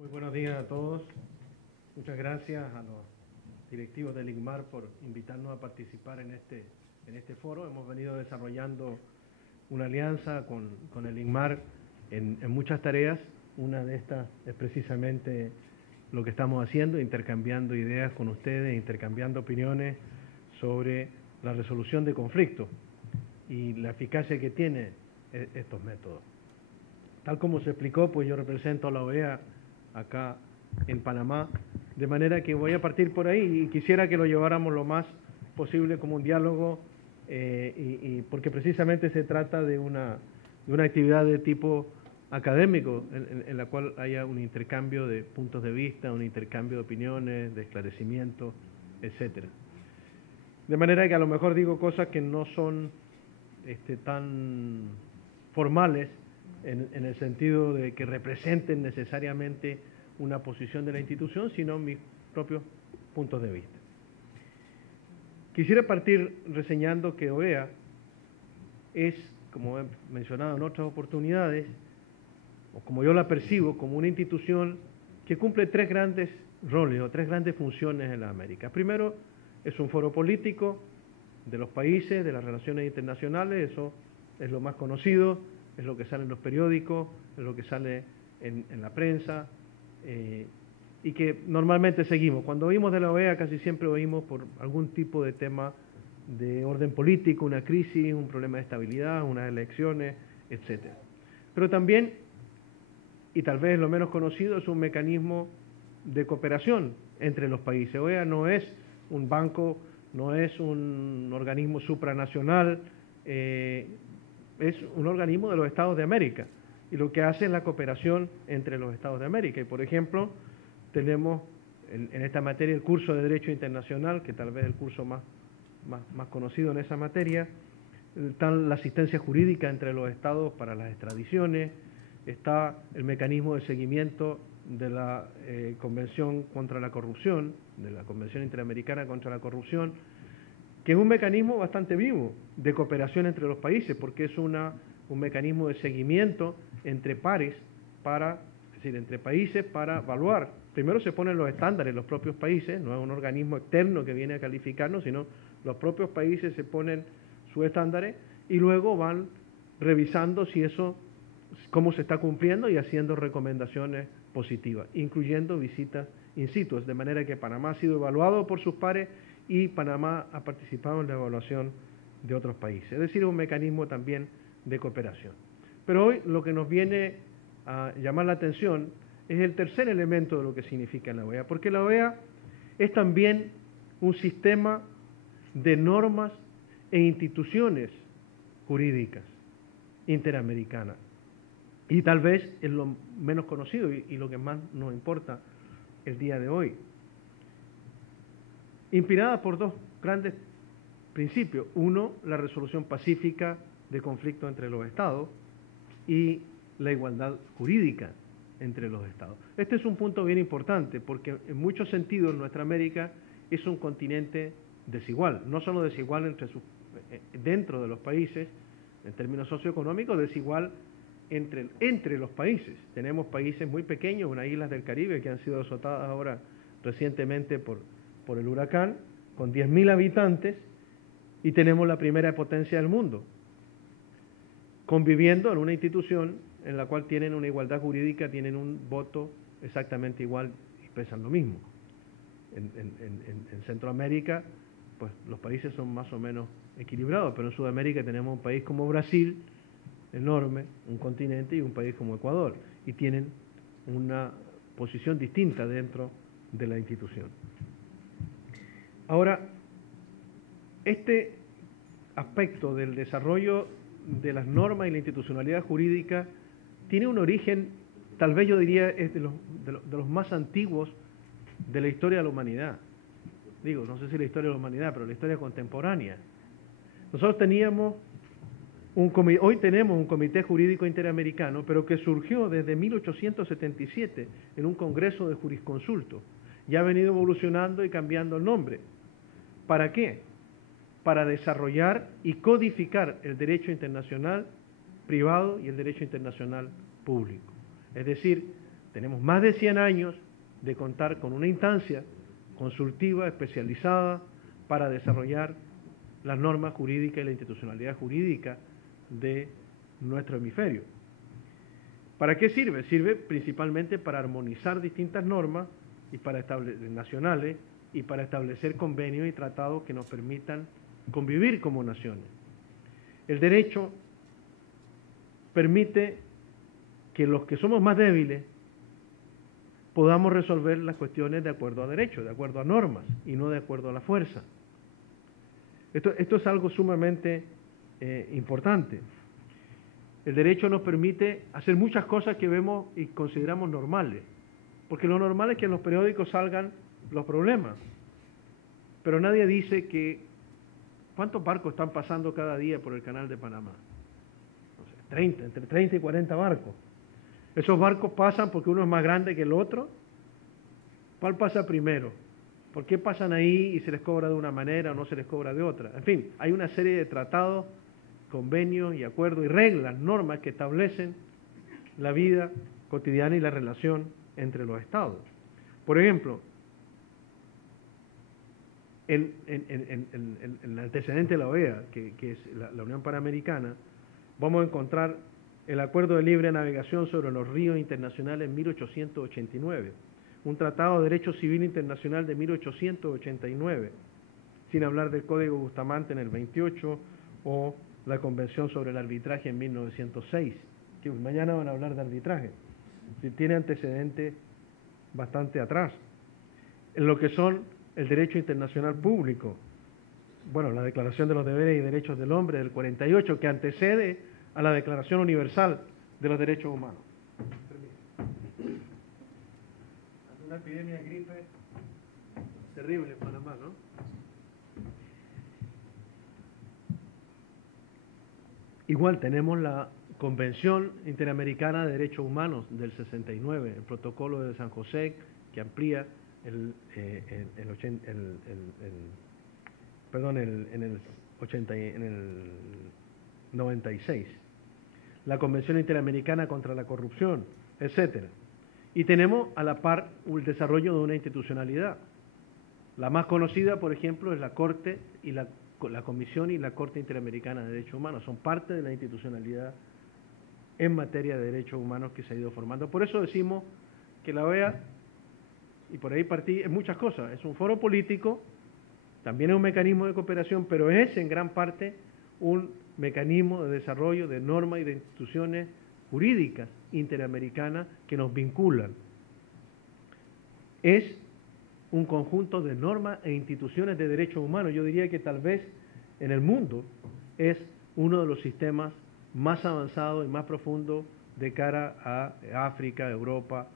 Muy buenos días a todos. Muchas gracias a los directivos del INMAR por invitarnos a participar en este foro. Hemos venido desarrollando una alianza con el INMAR en muchas tareas. Una de estas es precisamente lo que estamos haciendo, intercambiando ideas con ustedes, intercambiando opiniones sobre la resolución de conflictos y la eficacia que tiene estos métodos. Tal como se explicó, pues yo represento a la OEA acá en Panamá, de manera que voy a partir por ahí y quisiera que lo lleváramos lo más posible como un diálogo, porque precisamente se trata de una actividad de tipo académico, en la cual haya un intercambio de puntos de vista, un intercambio de opiniones, de esclarecimiento, etcétera. De manera que a lo mejor digo cosas que no son tan formales, en el sentido de que representen necesariamente una posición de la institución, sino mis propios puntos de vista. Quisiera partir reseñando que OEA es, como he mencionado en otras oportunidades, o como yo la percibo, como una institución que cumple tres grandes roles o tres grandes funciones en la América. Primero, es un foro político de los países, de las relaciones internacionales, eso es lo más conocido, es lo que sale en los periódicos, es lo que sale en la prensa, y que normalmente seguimos. Cuando oímos de la OEA casi siempre oímos por algún tipo de tema de orden político, una crisis, un problema de estabilidad, unas elecciones, etc. Pero también, y tal vez lo menos conocido, es un mecanismo de cooperación entre los países. OEA no es un banco, no es un organismo supranacional, es un organismo de los Estados de América y lo que hace es la cooperación entre los Estados de América. Y por ejemplo, tenemos en esta materia el curso de Derecho Internacional, que tal vez es el curso más conocido en esa materia. Está la asistencia jurídica entre los Estados para las extradiciones, está el mecanismo de seguimiento de la Convención contra la Corrupción, de la Convención Interamericana contra la Corrupción, que es un mecanismo bastante vivo de cooperación entre los países, porque es un mecanismo de seguimiento entre pares, es decir, entre países para evaluar. Primero se ponen los estándares en los propios países, no es un organismo externo que viene a calificarnos, sino los propios países se ponen sus estándares y luego van revisando si eso, cómo se está cumpliendo y haciendo recomendaciones positivas, incluyendo visitas in situ, de manera que Panamá ha sido evaluado por sus pares y Panamá ha participado en la evaluación de otros países. Es decir, un mecanismo también de cooperación. Pero hoy lo que nos viene a llamar la atención es el tercer elemento de lo que significa la OEA, porque la OEA es también un sistema de normas e instituciones jurídicas interamericanas. Y tal vez es lo menos conocido y lo que más nos importa el día de hoy. Inspirada por dos grandes principios. Uno, la resolución pacífica de conflictos entre los Estados y la igualdad jurídica entre los Estados. Este es un punto bien importante porque en muchos sentidos nuestra América es un continente desigual, no solo desigual dentro de los países, en términos socioeconómicos, desigual entre los países. Tenemos países muy pequeños, unas islas del Caribe que han sido azotadas ahora recientemente por el huracán, con 10.000 habitantes, y tenemos la primera potencia del mundo, conviviendo en una institución en la cual tienen una igualdad jurídica, tienen un voto exactamente igual y pesan lo mismo. En Centroamérica, pues los países son más o menos equilibrados, pero en Sudamérica tenemos un país como Brasil, enorme, un continente, y un país como Ecuador, y tienen una posición distinta dentro de la institución. Ahora, este aspecto del desarrollo de las normas y la institucionalidad jurídica tiene un origen, tal vez yo diría, es de los más antiguos de la historia de la humanidad. Digo, no sé si la historia de la humanidad, pero la historia contemporánea. Nosotros hoy tenemos un comité jurídico interamericano, pero que surgió desde 1877 en un congreso de jurisconsultos. Ya ha venido evolucionando y cambiando el nombre. ¿Para qué? Para desarrollar y codificar el derecho internacional privado y el derecho internacional público. Es decir, tenemos más de 100 años de contar con una instancia consultiva especializada para desarrollar las normas jurídicas y la institucionalidad jurídica de nuestro hemisferio. ¿Para qué sirve? Sirve principalmente para armonizar distintas normas y para nacionales y para establecer convenios y tratados que nos permitan convivir como naciones. El derecho permite que los que somos más débiles podamos resolver las cuestiones de acuerdo a derecho, de acuerdo a normas y no de acuerdo a la fuerza. Esto es algo sumamente importante. El derecho nos permite hacer muchas cosas que vemos y consideramos normales, porque lo normal es que en los periódicos salgan los problemas, pero nadie dice que ¿cuántos barcos están pasando cada día por el canal de Panamá? No sé, entre 30 y 40 barcos. Esos barcos pasan porque uno es más grande que el otro. ¿Cuál pasa primero? ¿Por qué pasan ahí y se les cobra de una manera o no se les cobra de otra? En fin, hay una serie de tratados, convenios y acuerdos y reglas, normas que establecen la vida cotidiana y la relación entre los estados. Por ejemplo, en el antecedente de la OEA, que es la Unión Panamericana, vamos a encontrar el Acuerdo de Libre Navegación sobre los Ríos Internacionales en 1889, un Tratado de Derecho Civil Internacional de 1889, sin hablar del Código Bustamante en el 28 o la Convención sobre el Arbitraje en 1906, que mañana van a hablar de arbitraje, tiene antecedentes bastante atrás. En lo que son el derecho internacional público, bueno, la Declaración de los Deberes y Derechos del Hombre del 48, que antecede a la Declaración Universal de los Derechos Humanos. Una epidemia de gripe terrible en Panamá, ¿no? Igual tenemos la Convención Interamericana de Derechos Humanos del 69, el Protocolo de San José, que amplía en el 96, la Convención Interamericana contra la Corrupción, etcétera. Y tenemos a la par el desarrollo de una institucionalidad. La más conocida, por ejemplo, es la Corte y la Comisión y la Corte Interamericana de Derechos Humanos. Son parte de la institucionalidad en materia de derechos humanos que se ha ido formando. Por eso decimos que la OEA, y por ahí partí, es muchas cosas. Es un foro político, también es un mecanismo de cooperación, pero es en gran parte un mecanismo de desarrollo de normas y de instituciones jurídicas interamericanas que nos vinculan. Es un conjunto de normas e instituciones de derechos humanos. Yo diría que tal vez en el mundo es uno de los sistemas más avanzados y más profundos de cara a África, Europa,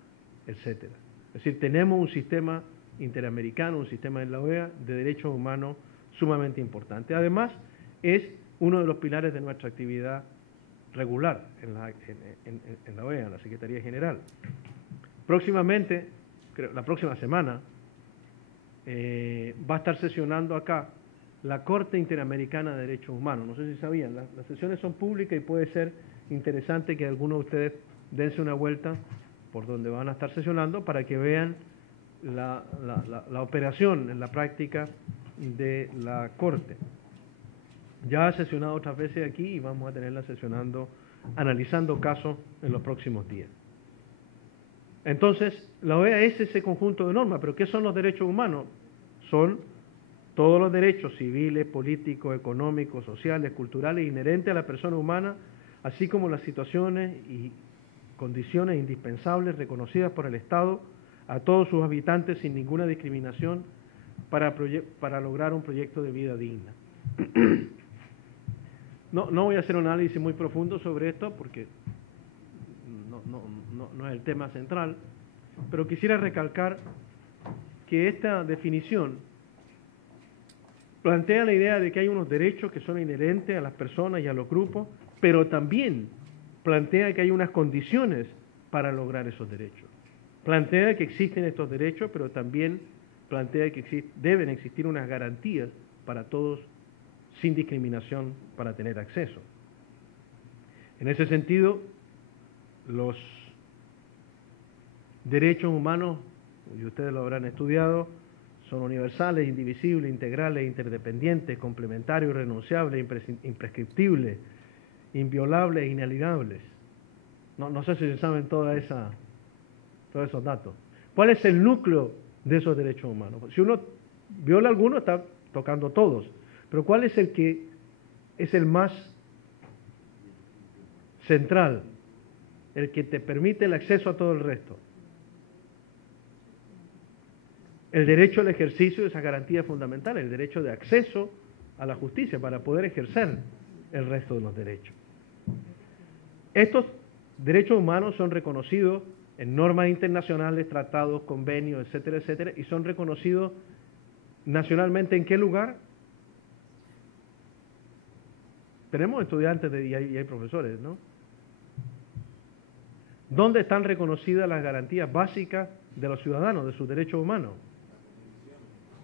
etcétera. Es decir, tenemos un sistema interamericano, un sistema de la OEA de derechos humanos sumamente importante. Además, es uno de los pilares de nuestra actividad regular en la OEA, en la Secretaría General. Próximamente, la próxima semana, va a estar sesionando acá la Corte Interamericana de Derechos Humanos. No sé si sabían, las sesiones son públicas y puede ser interesante que algunos de ustedes dense una vuelta por donde van a estar sesionando para que vean la operación en la práctica de la Corte. Ya ha sesionado otras veces aquí y vamos a tenerla sesionando, analizando casos en los próximos días. Entonces, la OEA es ese conjunto de normas, pero ¿qué son los derechos humanos? Son todos los derechos civiles, políticos, económicos, sociales, culturales inherentes a la persona humana, así como las situaciones y condiciones indispensables reconocidas por el Estado a todos sus habitantes sin ninguna discriminación para lograr un proyecto de vida digna. No voy a hacer un análisis muy profundo sobre esto porque no es el tema central, pero quisiera recalcar que esta definición plantea la idea de que hay unos derechos que son inherentes a las personas y a los grupos, pero también plantea que hay unas condiciones para lograr esos derechos. Plantea que existen estos derechos, pero también plantea que deben existir unas garantías para todos sin discriminación para tener acceso. En ese sentido, los derechos humanos, y ustedes lo habrán estudiado, son universales, indivisibles, integrales, interdependientes, complementarios, irrenunciables, imprescriptibles, inviolables e inalienables. No sé si saben todos esos datos. ¿Cuál es el núcleo de esos derechos humanos? Si uno viola alguno, está tocando todos. Pero ¿cuál es el que es el más central? El que te permite el acceso a todo el resto. El derecho al ejercicio de esa garantía fundamental, el derecho de acceso a la justicia para poder ejercer el resto de los derechos. Estos derechos humanos son reconocidos en normas internacionales, tratados, convenios, etcétera, etcétera, y son reconocidos nacionalmente. ¿En qué lugar? Tenemos estudiantes y hay profesores, ¿no? ¿Dónde están reconocidas las garantías básicas de los ciudadanos, de sus derechos humanos?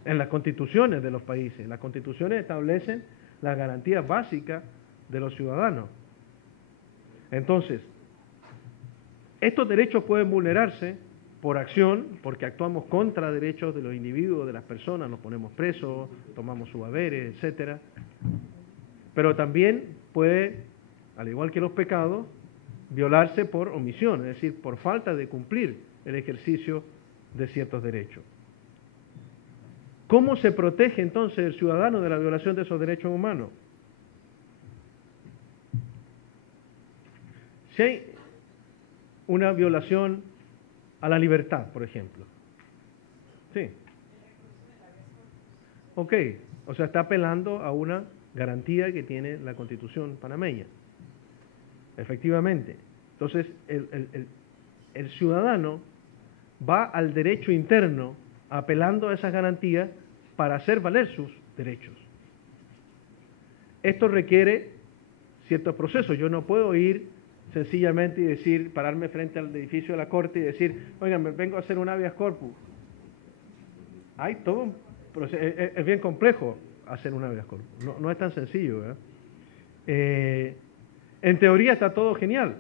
En las constituciones de los países. Las constituciones establecen las garantías básicas de los ciudadanos. Entonces, estos derechos pueden vulnerarse por acción, porque actuamos contra derechos de los individuos, de las personas, nos ponemos presos, tomamos sus haberes, etcétera. Pero también puede, al igual que los pecados, violarse por omisión, es decir, por falta de cumplir el ejercicio de ciertos derechos. ¿Cómo se protege entonces el ciudadano de la violación de esos derechos humanos? Si hay una violación a la libertad, por ejemplo. Sí. Ok, o sea, está apelando a una garantía que tiene la Constitución panameña. Efectivamente. Entonces, el ciudadano va al derecho interno apelando a esas garantías para hacer valer sus derechos. Esto requiere ciertos procesos. Yo no puedo ir sencillamente y decir, pararme frente al edificio de la Corte y decir, oigan, me vengo a hacer un habeas corpus. Hay todo un proceso, es bien complejo hacer un habeas corpus, no es tan sencillo, ¿verdad? En teoría está todo genial.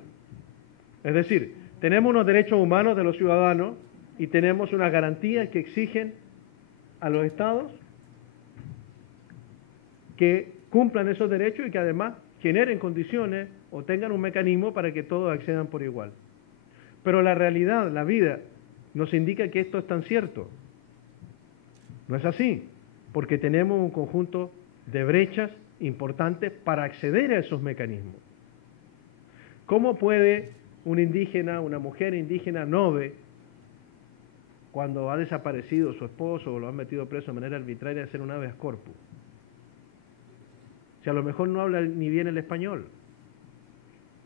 Es decir, tenemos unos derechos humanos de los ciudadanos y tenemos unas garantías que exigen a los estados que cumplan esos derechos y que además generen condiciones o tengan un mecanismo para que todos accedan por igual. Pero la realidad, la vida, nos indica que esto es tan cierto. No es así, porque tenemos un conjunto de brechas importantes para acceder a esos mecanismos. ¿Cómo puede un indígena, una mujer indígena no ve cuando ha desaparecido su esposo o lo han metido preso de manera arbitraria hacer un habeas corpus? Si a lo mejor no habla ni bien el español,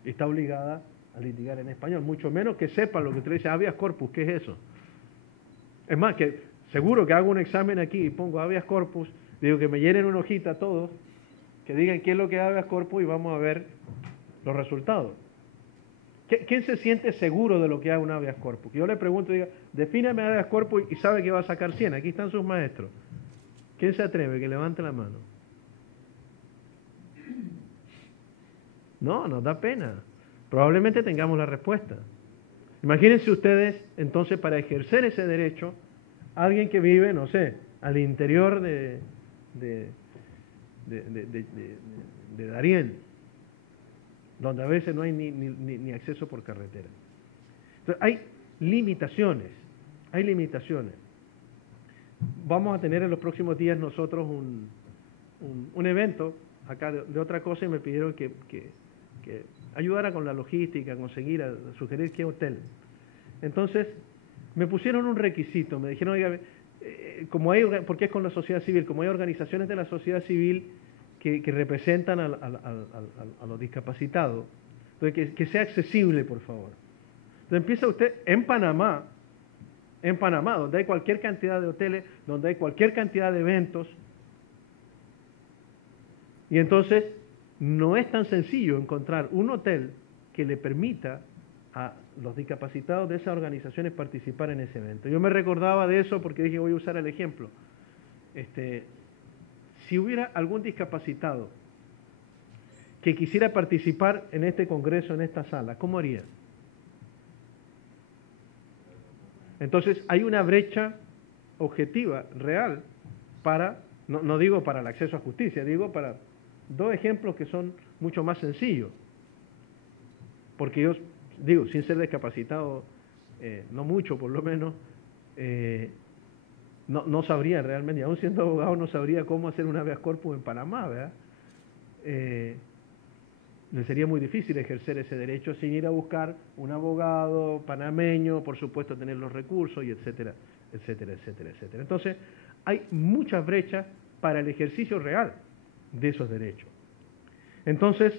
está obligada a litigar en español, mucho menos que sepa lo que usted dice, habeas corpus, ¿qué es eso? Es más, que seguro que hago un examen aquí y pongo habeas corpus, digo que me llenen una hojita todos, que digan qué es lo que es habeas corpus y vamos a ver los resultados. ¿Quién se siente seguro de lo que haga un habeas corpus? Que yo le pregunto, diga, defíname habeas corpus y sabe que va a sacar 100, aquí están sus maestros. ¿Quién se atreve? Que levante la mano. No, nos da pena. Probablemente tengamos la respuesta. Imagínense ustedes, entonces, para ejercer ese derecho, alguien que vive, no sé, al interior de Darién, donde a veces no hay ni acceso por carretera. Entonces, hay limitaciones, Vamos a tener en los próximos días nosotros un evento acá de otra cosa y me pidieron que ayudara con la logística, conseguir, a sugerir qué hotel. Entonces, me pusieron un requisito, me dijeron, oiga, porque es con la sociedad civil, como hay organizaciones de la sociedad civil que representan a los discapacitados, entonces que sea accesible, por favor. Entonces empieza usted en Panamá, donde hay cualquier cantidad de hoteles, donde hay cualquier cantidad de eventos, y entonces no es tan sencillo encontrar un hotel que le permita a los discapacitados de esas organizaciones participar en ese evento. Yo me recordaba de eso porque dije, voy a usar el ejemplo. Si hubiera algún discapacitado que quisiera participar en este congreso, en esta sala, ¿cómo haría? Entonces hay una brecha objetiva, real, para, no digo para el acceso a justicia, digo para dos ejemplos que son mucho más sencillos. Porque yo digo, sin ser discapacitado, no mucho por lo menos, no sabría realmente, aún siendo abogado, no sabría cómo hacer un habeas corpus en Panamá, ¿verdad? Me sería muy difícil ejercer ese derecho sin ir a buscar un abogado panameño, por supuesto tener los recursos y etcétera, etcétera, etcétera, etcétera. Entonces, hay muchas brechas para el ejercicio real de esos derechos. Entonces,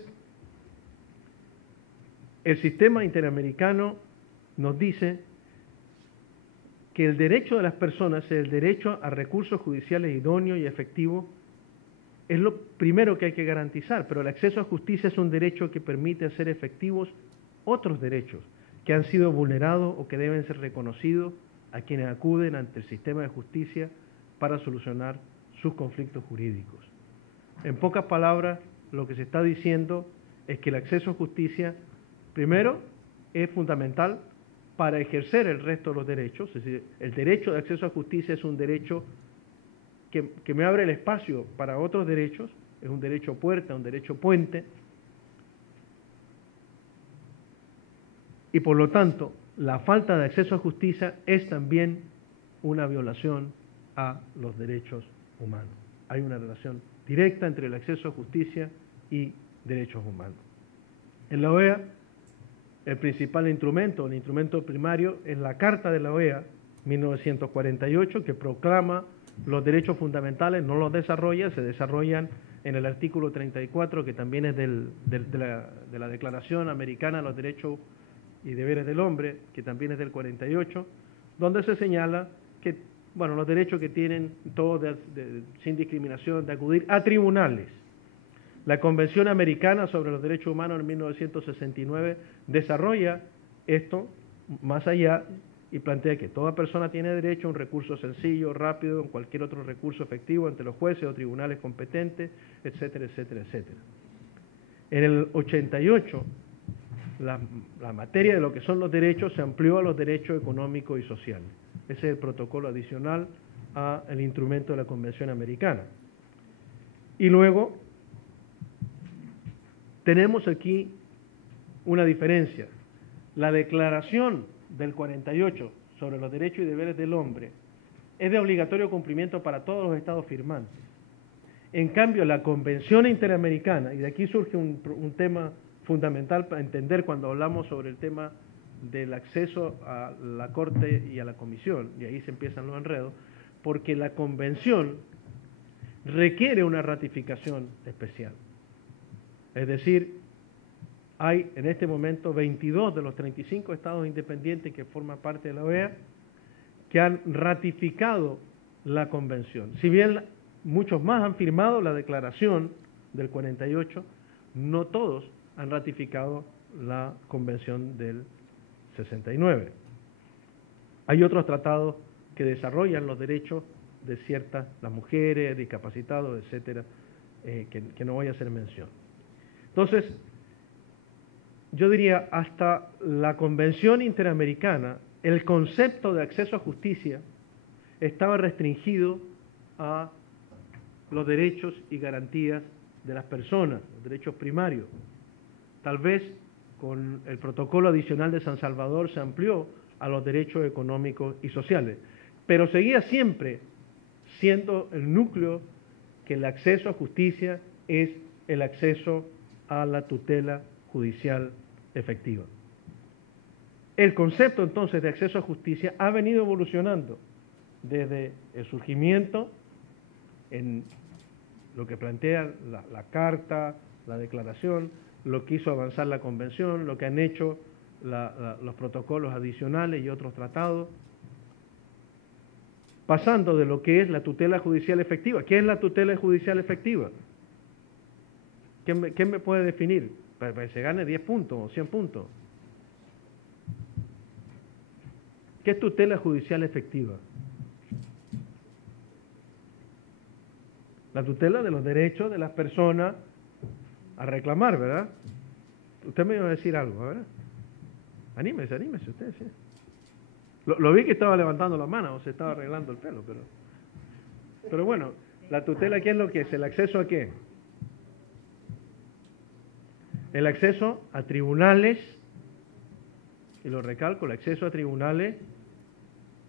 el sistema interamericano nos dice que el derecho de las personas, el derecho a recursos judiciales idóneos y efectivos, es lo primero que hay que garantizar, pero el acceso a justicia es un derecho que permite hacer efectivos otros derechos que han sido vulnerados o que deben ser reconocidos a quienes acuden ante el sistema de justicia para solucionar sus conflictos jurídicos. En pocas palabras, lo que se está diciendo es que el acceso a justicia, primero, es fundamental para ejercer el resto de los derechos, es decir, el derecho de acceso a justicia es un derecho que me abre el espacio para otros derechos, es un derecho puerta, un derecho puente, y por lo tanto, la falta de acceso a justicia es también una violación a los derechos humanos. Hay una relación directa entre el acceso a justicia y derechos humanos. En la OEA, el principal instrumento, el instrumento primario, es la Carta de la OEA 1948, que proclama los derechos fundamentales, no los desarrolla, se desarrollan en el artículo 34, que también es de la Declaración Americana de los Derechos y Deberes del Hombre, que también es del 48, donde se señala que, bueno, los derechos que tienen todos sin discriminación de acudir a tribunales. La Convención Americana sobre los Derechos Humanos en 1969 desarrolla esto más allá y plantea que toda persona tiene derecho a un recurso sencillo, rápido, en cualquier otro recurso efectivo ante los jueces o tribunales competentes, etcétera, etcétera, etcétera. En el 88, la materia de lo que son los derechos se amplió a los derechos económicos y sociales. Ese es el protocolo adicional al instrumento de la Convención Americana. Y luego, tenemos aquí una diferencia. La Declaración del 48 sobre los derechos y deberes del hombre es de obligatorio cumplimiento para todos los estados firmantes. En cambio, la Convención Interamericana, y de aquí surge un tema fundamental para entender cuando hablamos sobre el tema del acceso a la Corte y a la Comisión, y ahí se empiezan los enredos, porque la Convención requiere una ratificación especial. Es decir, hay en este momento 22 de los 35 estados independientes que forman parte de la OEA que han ratificado la Convención. Si bien muchos más han firmado la Declaración del 48, no todos han ratificado la Convención del 69. Hay otros tratados que desarrollan los derechos de ciertas, las mujeres, discapacitados, etcétera, que no voy a hacer mención. Entonces, yo diría, hasta la Convención Interamericana, el concepto de acceso a justicia estaba restringido a los derechos y garantías de las personas, los derechos primarios. Tal vez con el protocolo adicional de San Salvador se amplió a los derechos económicos y sociales, pero seguía siempre siendo el núcleo que el acceso a justicia es el acceso a la tutela judicial efectiva. El concepto entonces de acceso a justicia ha venido evolucionando desde el surgimiento en lo que plantea la Carta, la Declaración, lo que hizo avanzar la Convención, lo que han hecho los protocolos adicionales y otros tratados, pasando de lo que es la tutela judicial efectiva. ¿Qué es la tutela judicial efectiva? ¿Quién me puede definir? Para que se gane 10 puntos o 100 puntos. ¿Qué es tutela judicial efectiva? La tutela de los derechos de las personas a reclamar, ¿verdad? Usted me iba a decir algo, ¿verdad? Anímese usted, sí. Lo vi que estaba levantando la mano o se estaba arreglando el pelo, pero bueno, la tutela, ¿qué es lo que es? ¿El acceso a qué? El acceso a tribunales, y lo recalco, el acceso a tribunales.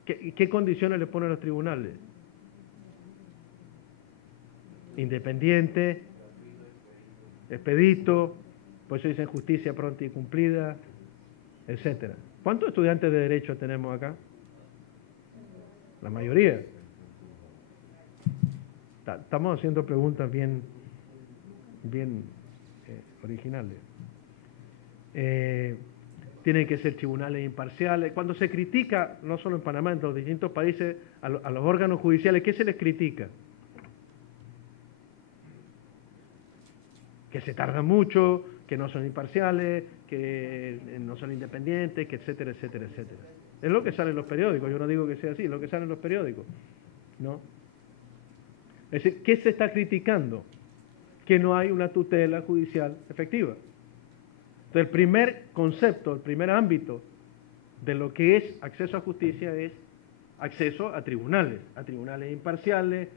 ¿Qué condiciones le ponen los tribunales? Independiente, expedito, por eso dicen justicia pronta y cumplida, etcétera. ¿Cuántos estudiantes de Derecho tenemos acá? La mayoría. Estamos haciendo preguntas bien originales. Tienen que ser tribunales imparciales. Cuando se critica, no solo en Panamá, en los distintos países, a los órganos judiciales, ¿qué se les critica? Que se tarda mucho, que no son imparciales, que no son independientes, que etcétera, etcétera, etcétera. Es lo que sale en los periódicos, yo no digo que sea así, es lo que sale en los periódicos, ¿no? Es decir, ¿qué se está criticando? Que no hay una tutela judicial efectiva. Entonces, el primer concepto, el primer ámbito de lo que es acceso a justicia es acceso a tribunales imparciales,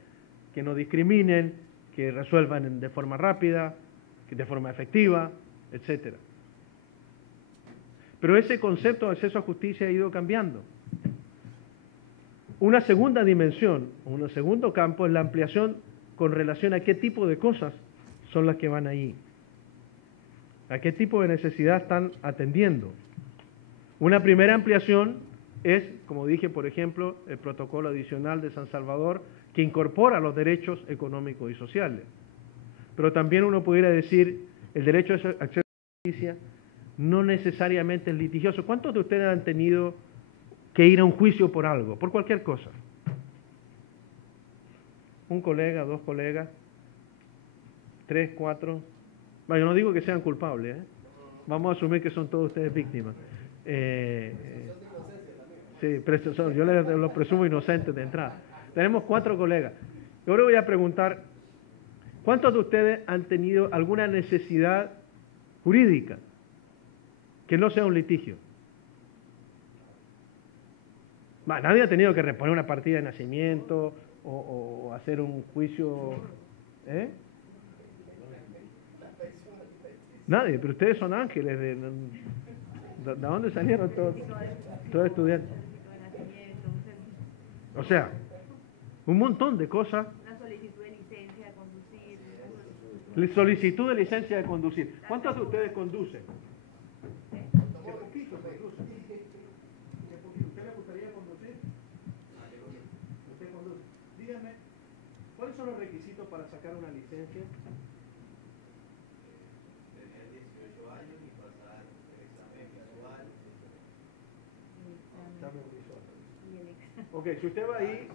que no discriminen, que resuelvan de forma rápida, de forma efectiva, etcétera. Pero ese concepto de acceso a justicia ha ido cambiando. Una segunda dimensión, un segundo campo es la ampliación con relación a qué tipo de cosas son las que van ahí. ¿A qué tipo de necesidad están atendiendo? Una primera ampliación es, como dije, por ejemplo, el protocolo adicional de San Salvador, que incorpora los derechos económicos y sociales. Pero también uno pudiera decir, el derecho a acceso a justicia no necesariamente es litigioso. ¿Cuántos de ustedes han tenido que ir a un juicio por algo, por cualquier cosa? ¿Un colega, dos colegas, 3, 4? Bueno, yo no digo que sean culpables, ¿eh? Vamos a asumir que son todos ustedes víctimas. Sí, yo los presumo inocentes de entrada. Tenemos 4 colegas. Yo le voy a preguntar, ¿cuántos de ustedes han tenido alguna necesidad jurídica que no sea un litigio? Nadie ha tenido que reponer una partida de nacimiento o hacer un juicio, ¿eh? Nadie, pero ustedes son ángeles. ¿De dónde salieron todos estudiantes? O sea, un montón de cosas. Una solicitud de licencia de conducir. Solicitud de licencia de conducir. ¿Cuántos de ustedes conducen? ¿Qué poquito conducen? ¿Qué poquito? ¿Usted le gustaría conducir? Usted conduce. Dígame, ¿cuáles son los requisitos para sacar una licencia? Tener 18 años y pasar el examen visual. Examen visual. Ok, si usted va ahí,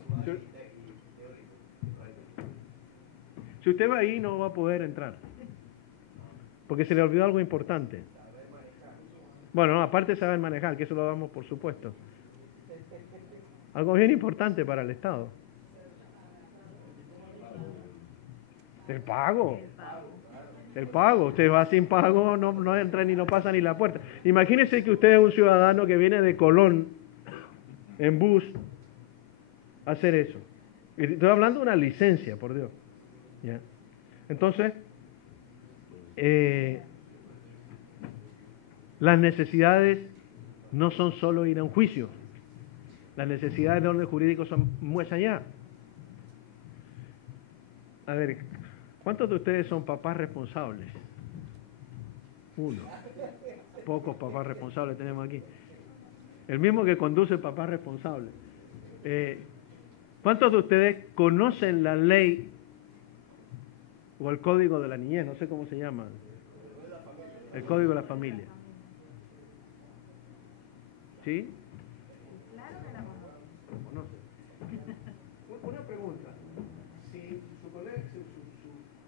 si usted va ahí no va a poder entrar, porque se le olvidó algo importante. Bueno, no, aparte de saber manejar, que eso lo damos por supuesto. Algo bien importante para el Estado. El pago. El pago. Usted va sin pago, no entra ni no pasa ni la puerta. Imagínese que usted es un ciudadano que viene de Colón en bus a hacer eso. Estoy hablando de una licencia, por Dios. ¿Ya? Entonces, las necesidades no son solo ir a un juicio. Las necesidades de orden jurídico son más allá. A ver, ¿cuántos de ustedes son papás responsables? Uno. Pocos papás responsables tenemos aquí. El mismo que conduce papá responsable. ¿Cuántos de ustedes conocen la ley o el código de la niñez? No sé cómo se llama. El código de la familia. ¿Sí? Claro que la ¿Conoce? Una pregunta. Si su colega, su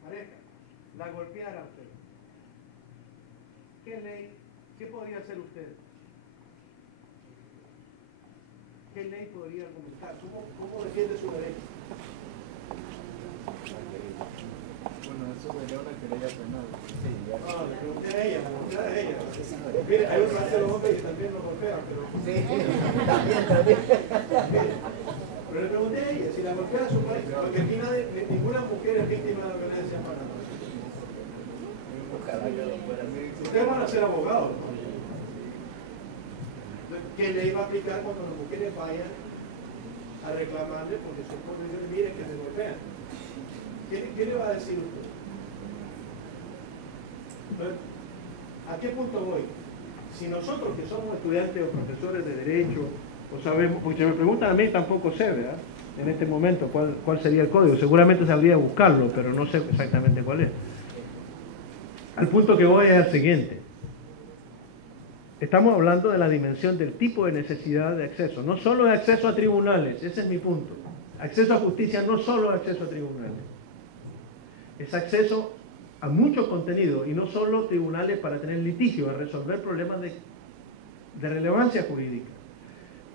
pareja la golpeara a usted, ¿qué podría hacer usted? ¿Qué ley podría argumentar? ¿Cómo defiende su derecho? Bueno, eso sería una querella penal. Sí, ya. No, le pregunté a ella, Mire, hay un rato de hombres que también lo golpean, pero... Sí. Pero le pregunté a ella si la golpea a su pareja, porque aquí ninguna mujer es víctima de la violencia para nosotros. Ustedes van a ser abogados, ¿no? ¿Qué ley va a aplicar cuando las mujeres vayan a reclamarle porque su esposo dice, mire que me golpean? ¿Qué le va a decir usted? Entonces, ¿a qué punto voy? Si nosotros que somos estudiantes o profesores de derecho, o sabemos, porque si me preguntan a mí tampoco sé, ¿verdad? En este momento cuál sería el código, seguramente sabría buscarlo, pero no sé exactamente cuál es. Al punto que voy es el siguiente. Estamos hablando de la dimensión del tipo de necesidad de acceso, no solo de acceso a tribunales, ese es mi punto. Acceso a justicia no solo acceso a tribunales, es acceso a mucho contenido y no solo tribunales para tener litigio, a resolver problemas de relevancia jurídica.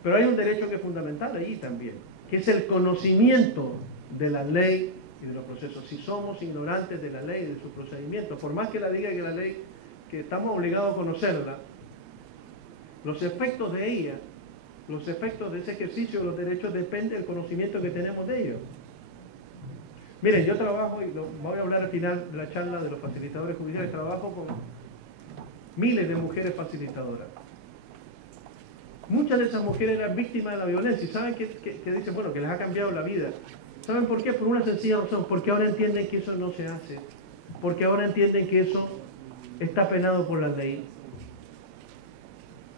Pero hay un derecho que es fundamental allí también, que es el conocimiento de la ley y de los procesos. Si somos ignorantes de la ley y de su procedimiento, por más que la diga que la ley, que estamos obligados a conocerla, los efectos de ella, los efectos de ese ejercicio de los derechos dependen del conocimiento que tenemos de ellos. Miren, yo trabajo, y voy a hablar al final de la charla de los facilitadores judiciales, trabajo con miles de mujeres facilitadoras. Muchas de esas mujeres eran víctimas de la violencia y saben que dicen, bueno, que les ha cambiado la vida. ¿Saben por qué? Por una sencilla razón, porque ahora entienden que eso no se hace, porque ahora entienden que eso está penado por la ley.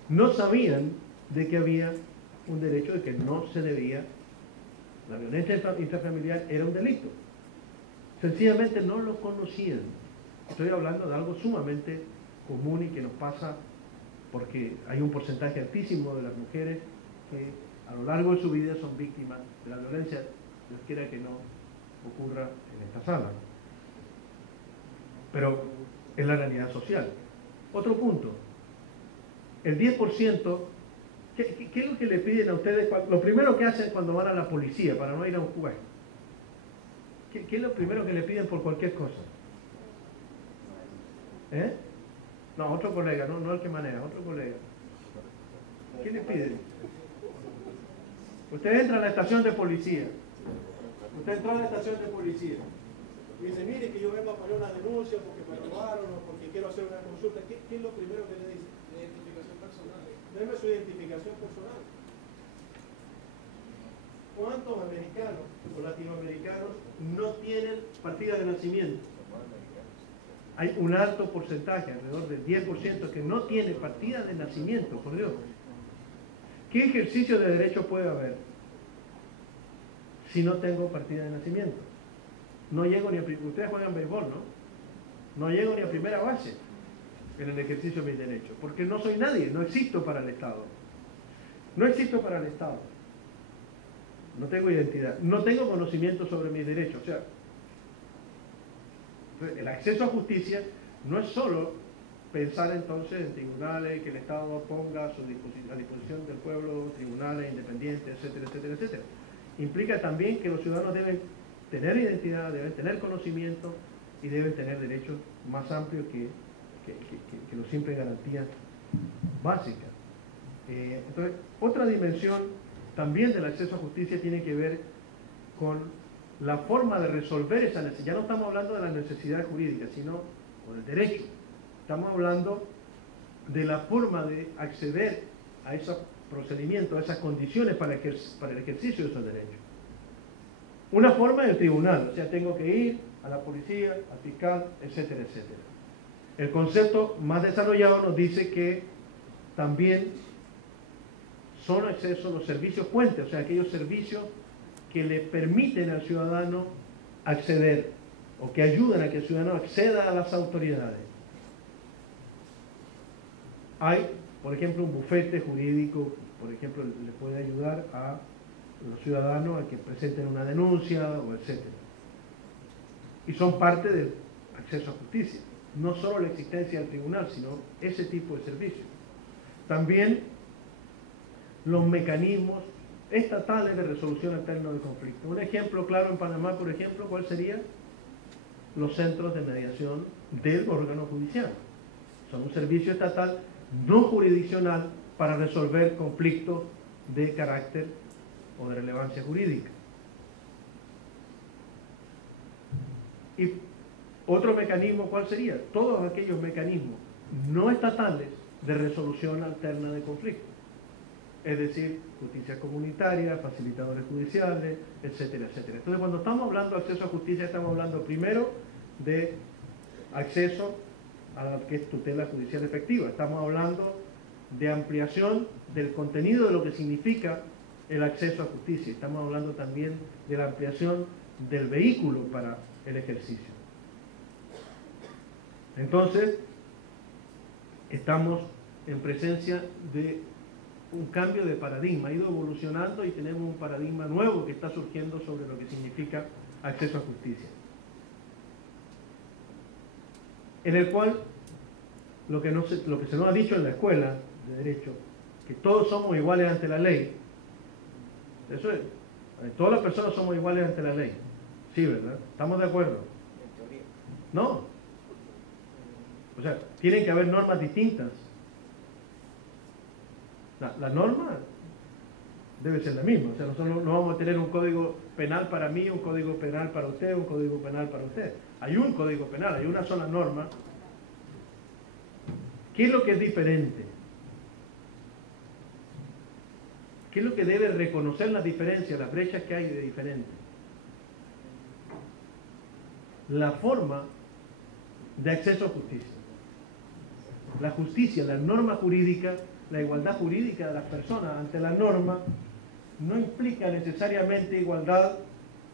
No sabían de que había un derecho de que no se debía, la violencia intrafamiliar era un delito. Sencillamente no lo conocían. Estoy hablando de algo sumamente común y que nos pasa porque hay un porcentaje altísimo de las mujeres que a lo largo de su vida son víctimas de la violencia. Dios quiera que no ocurra en esta sala. Pero es la realidad social. Otro punto. El 10%, ¿qué es lo que le piden a ustedes? Lo primero que hacen cuando van a la policía para no ir a un juez. ¿Qué es lo primero que le piden por cualquier cosa? ¿Eh? No, otro colega, no el que maneja, otro colega. ¿Qué le piden? Usted entra a la estación de policía. Usted entró a la estación de policía. Y dice, mire que yo vengo a poner una denuncia porque me robaron o porque quiero hacer una consulta. ¿Qué es lo primero que le dice? Identificación personal. Deme su identificación personal. ¿Cuántos americanos o latinoamericanos no tienen partida de nacimiento? Hay un alto porcentaje, alrededor del 10%, que no tiene partida de nacimiento, por Dios. ¿Qué ejercicio de derecho puede haber si no tengo partida de nacimiento? No llego ni a... Ustedes juegan béisbol, ¿no? No llego ni a primera base en el ejercicio de mis derechos, porque no soy nadie, no existo para el Estado. No existo para el Estado. No tengo identidad, no tengo conocimiento sobre mis derechos. O sea, el acceso a justicia no es solo pensar entonces en tribunales que el Estado ponga a disposición del pueblo, tribunales independientes, etcétera, etcétera, etcétera. Implica también que los ciudadanos deben tener identidad, deben tener conocimiento y deben tener derechos más amplios que los simples garantías básicas. Entonces, otra dimensión también del acceso a justicia tiene que ver con la forma de resolver esa necesidad. Ya no estamos hablando de la necesidad jurídica, sino por el derecho. Estamos hablando de la forma de acceder a esos procedimientos, a esas condiciones para el ejercicio de esos derechos. Una forma es el tribunal, o sea, tengo que ir a la policía, al fiscal, etcétera, etcétera. El concepto más desarrollado nos dice que también son acceso los servicios puentes, o sea, aquellos servicios que le permiten al ciudadano acceder o que ayudan a que el ciudadano acceda a las autoridades. Hay, por ejemplo, un bufete jurídico, por ejemplo, le puede ayudar a los ciudadanos a que presenten una denuncia, o etcétera. Y son parte del acceso a justicia. No solo la existencia del tribunal, sino ese tipo de servicios. También los mecanismos estatales de resolución alterna de conflictos. Un ejemplo claro en Panamá, por ejemplo, ¿cuál sería? Los centros de mediación del órgano judicial. Son un servicio estatal no jurisdiccional para resolver conflictos de carácter o de relevancia jurídica. Y otro mecanismo, ¿cuál sería? Todos aquellos mecanismos no estatales de resolución alterna de conflictos. Es decir, justicia comunitaria, facilitadores judiciales, etcétera, etcétera. Entonces, cuando estamos hablando de acceso a justicia, estamos hablando primero de acceso a lo que es tutela judicial efectiva. Estamos hablando de ampliación del contenido de lo que significa el acceso a justicia. Estamos hablando también de la ampliación del vehículo para el ejercicio. Entonces, estamos en presencia de un cambio de paradigma. Ha ido evolucionando y tenemos un paradigma nuevo que está surgiendo sobre lo que significa acceso a justicia. En el cual lo que se nos ha dicho en la escuela de Derecho, que todos somos iguales ante la ley. Eso es, todas las personas somos iguales ante la ley. Sí, ¿verdad? ¿Estamos de acuerdo? No. O sea, tienen que haber normas distintas. La norma debe ser la misma. O sea, nosotros no vamos a tener un código penal para mí, un código penal para usted, un código penal para usted. Hay un código penal, hay una sola norma. ¿Qué es lo que es diferente? ¿Qué es lo que debe reconocer las diferencias, las brechas que hay de diferente? La forma de acceso a justicia. La justicia, la norma jurídica, la igualdad jurídica de las personas ante la norma no implica necesariamente igualdad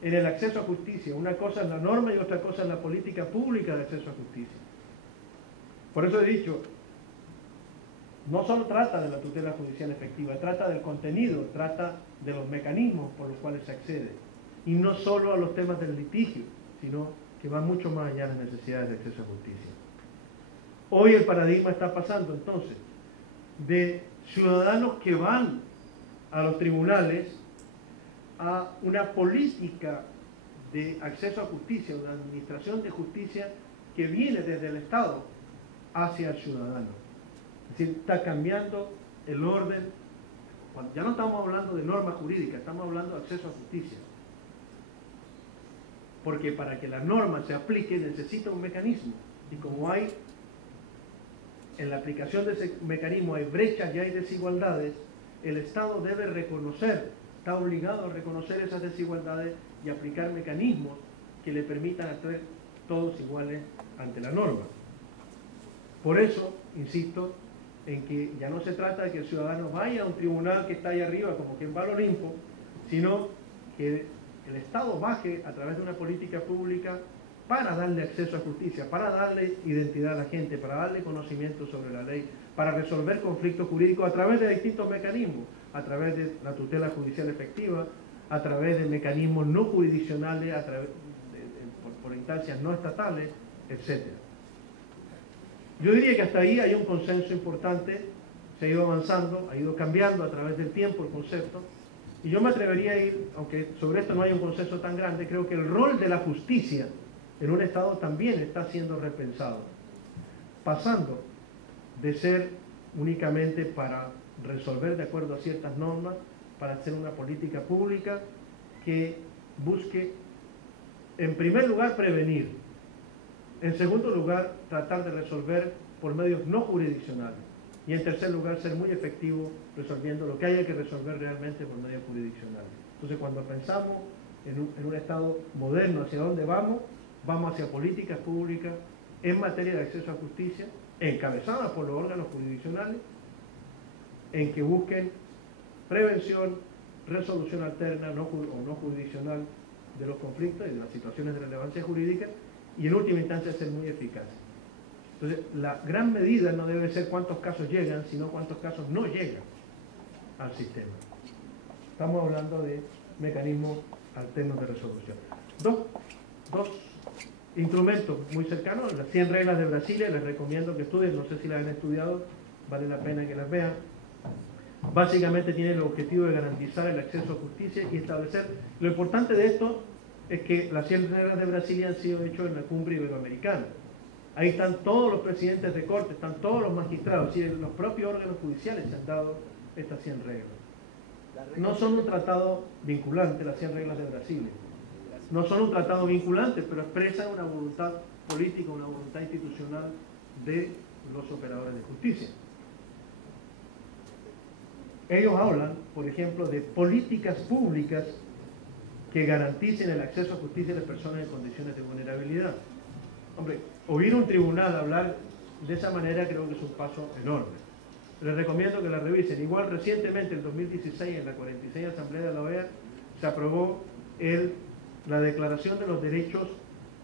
en el acceso a justicia. Una cosa es la norma y otra cosa es la política pública de acceso a justicia. Por eso he dicho, no solo trata de la tutela judicial efectiva, trata del contenido, trata de los mecanismos por los cuales se accede. Y no solo a los temas del litigio, sino que va mucho más allá de las necesidades de acceso a justicia. Hoy el paradigma está pasando entonces de ciudadanos que van a los tribunales a una política de acceso a justicia, una administración de justicia que viene desde el Estado hacia el ciudadano. Es decir, está cambiando el orden. Ya no estamos hablando de norma jurídica, estamos hablando de acceso a justicia. Porque para que la norma se aplique necesita un mecanismo. Y como hay, en la aplicación de ese mecanismo hay brechas y hay desigualdades, el Estado debe reconocer, está obligado a reconocer esas desigualdades y aplicar mecanismos que le permitan hacer todos iguales ante la norma. Por eso, insisto, en que ya no se trata de que el ciudadano vaya a un tribunal que está ahí arriba como quien va al Olimpo, sino que el Estado baje a través de una política pública para darle acceso a justicia, para darle identidad a la gente, para darle conocimiento sobre la ley, para resolver conflictos jurídicos a través de distintos mecanismos, a través de la tutela judicial efectiva, a través de mecanismos no jurisdiccionales, a través por instancias no estatales, etc. Yo diría que hasta ahí hay un consenso importante, se ha ido avanzando, ha ido cambiando a través del tiempo el concepto, y yo me atrevería a ir, aunque sobre esto no hay un consenso tan grande, creo que el rol de la justicia en un Estado también está siendo repensado, pasando de ser únicamente para resolver de acuerdo a ciertas normas, para hacer una política pública que busque, en primer lugar, prevenir, en segundo lugar, tratar de resolver por medios no jurisdiccionales, y en tercer lugar, ser muy efectivo resolviendo lo que haya que resolver realmente por medios jurisdiccionales. Entonces, cuando pensamos en un Estado moderno, ¿hacia dónde vamos? Vamos hacia políticas públicas en materia de acceso a justicia, encabezadas por los órganos jurisdiccionales, en que busquen prevención, resolución alterna o no jurisdiccional de los conflictos y de las situaciones de relevancia jurídica, y en última instancia ser muy eficaces. Entonces, la gran medida no debe ser cuántos casos llegan, sino cuántos casos no llegan al sistema. Estamos hablando de mecanismos alternos de resolución. Dos instrumentos muy cercanos, las 100 reglas de Brasilia, les recomiendo que estudien, no sé si las han estudiado, vale la pena que las vean. Básicamente tiene el objetivo de garantizar el acceso a justicia y establecer. Lo importante de esto es que las 100 reglas de Brasilia han sido hechas en la cumbre iberoamericana. Ahí están todos los presidentes de corte, están todos los magistrados, y los propios órganos judiciales se han dado estas 100 reglas. no son un tratado vinculante, las 100 reglas de Brasil. No son un tratado vinculante, pero expresan una voluntad política, una voluntad institucional de los operadores de justicia. Ellos hablan, por ejemplo, de políticas públicas que garanticen el acceso a justicia de las personas en condiciones de vulnerabilidad. Hombre, oír un tribunal hablar de esa manera creo que es un paso enorme. Les recomiendo que la revisen. Igual recientemente, en 2016, en la 46 Asamblea de la OEA, se aprobó la Declaración de los Derechos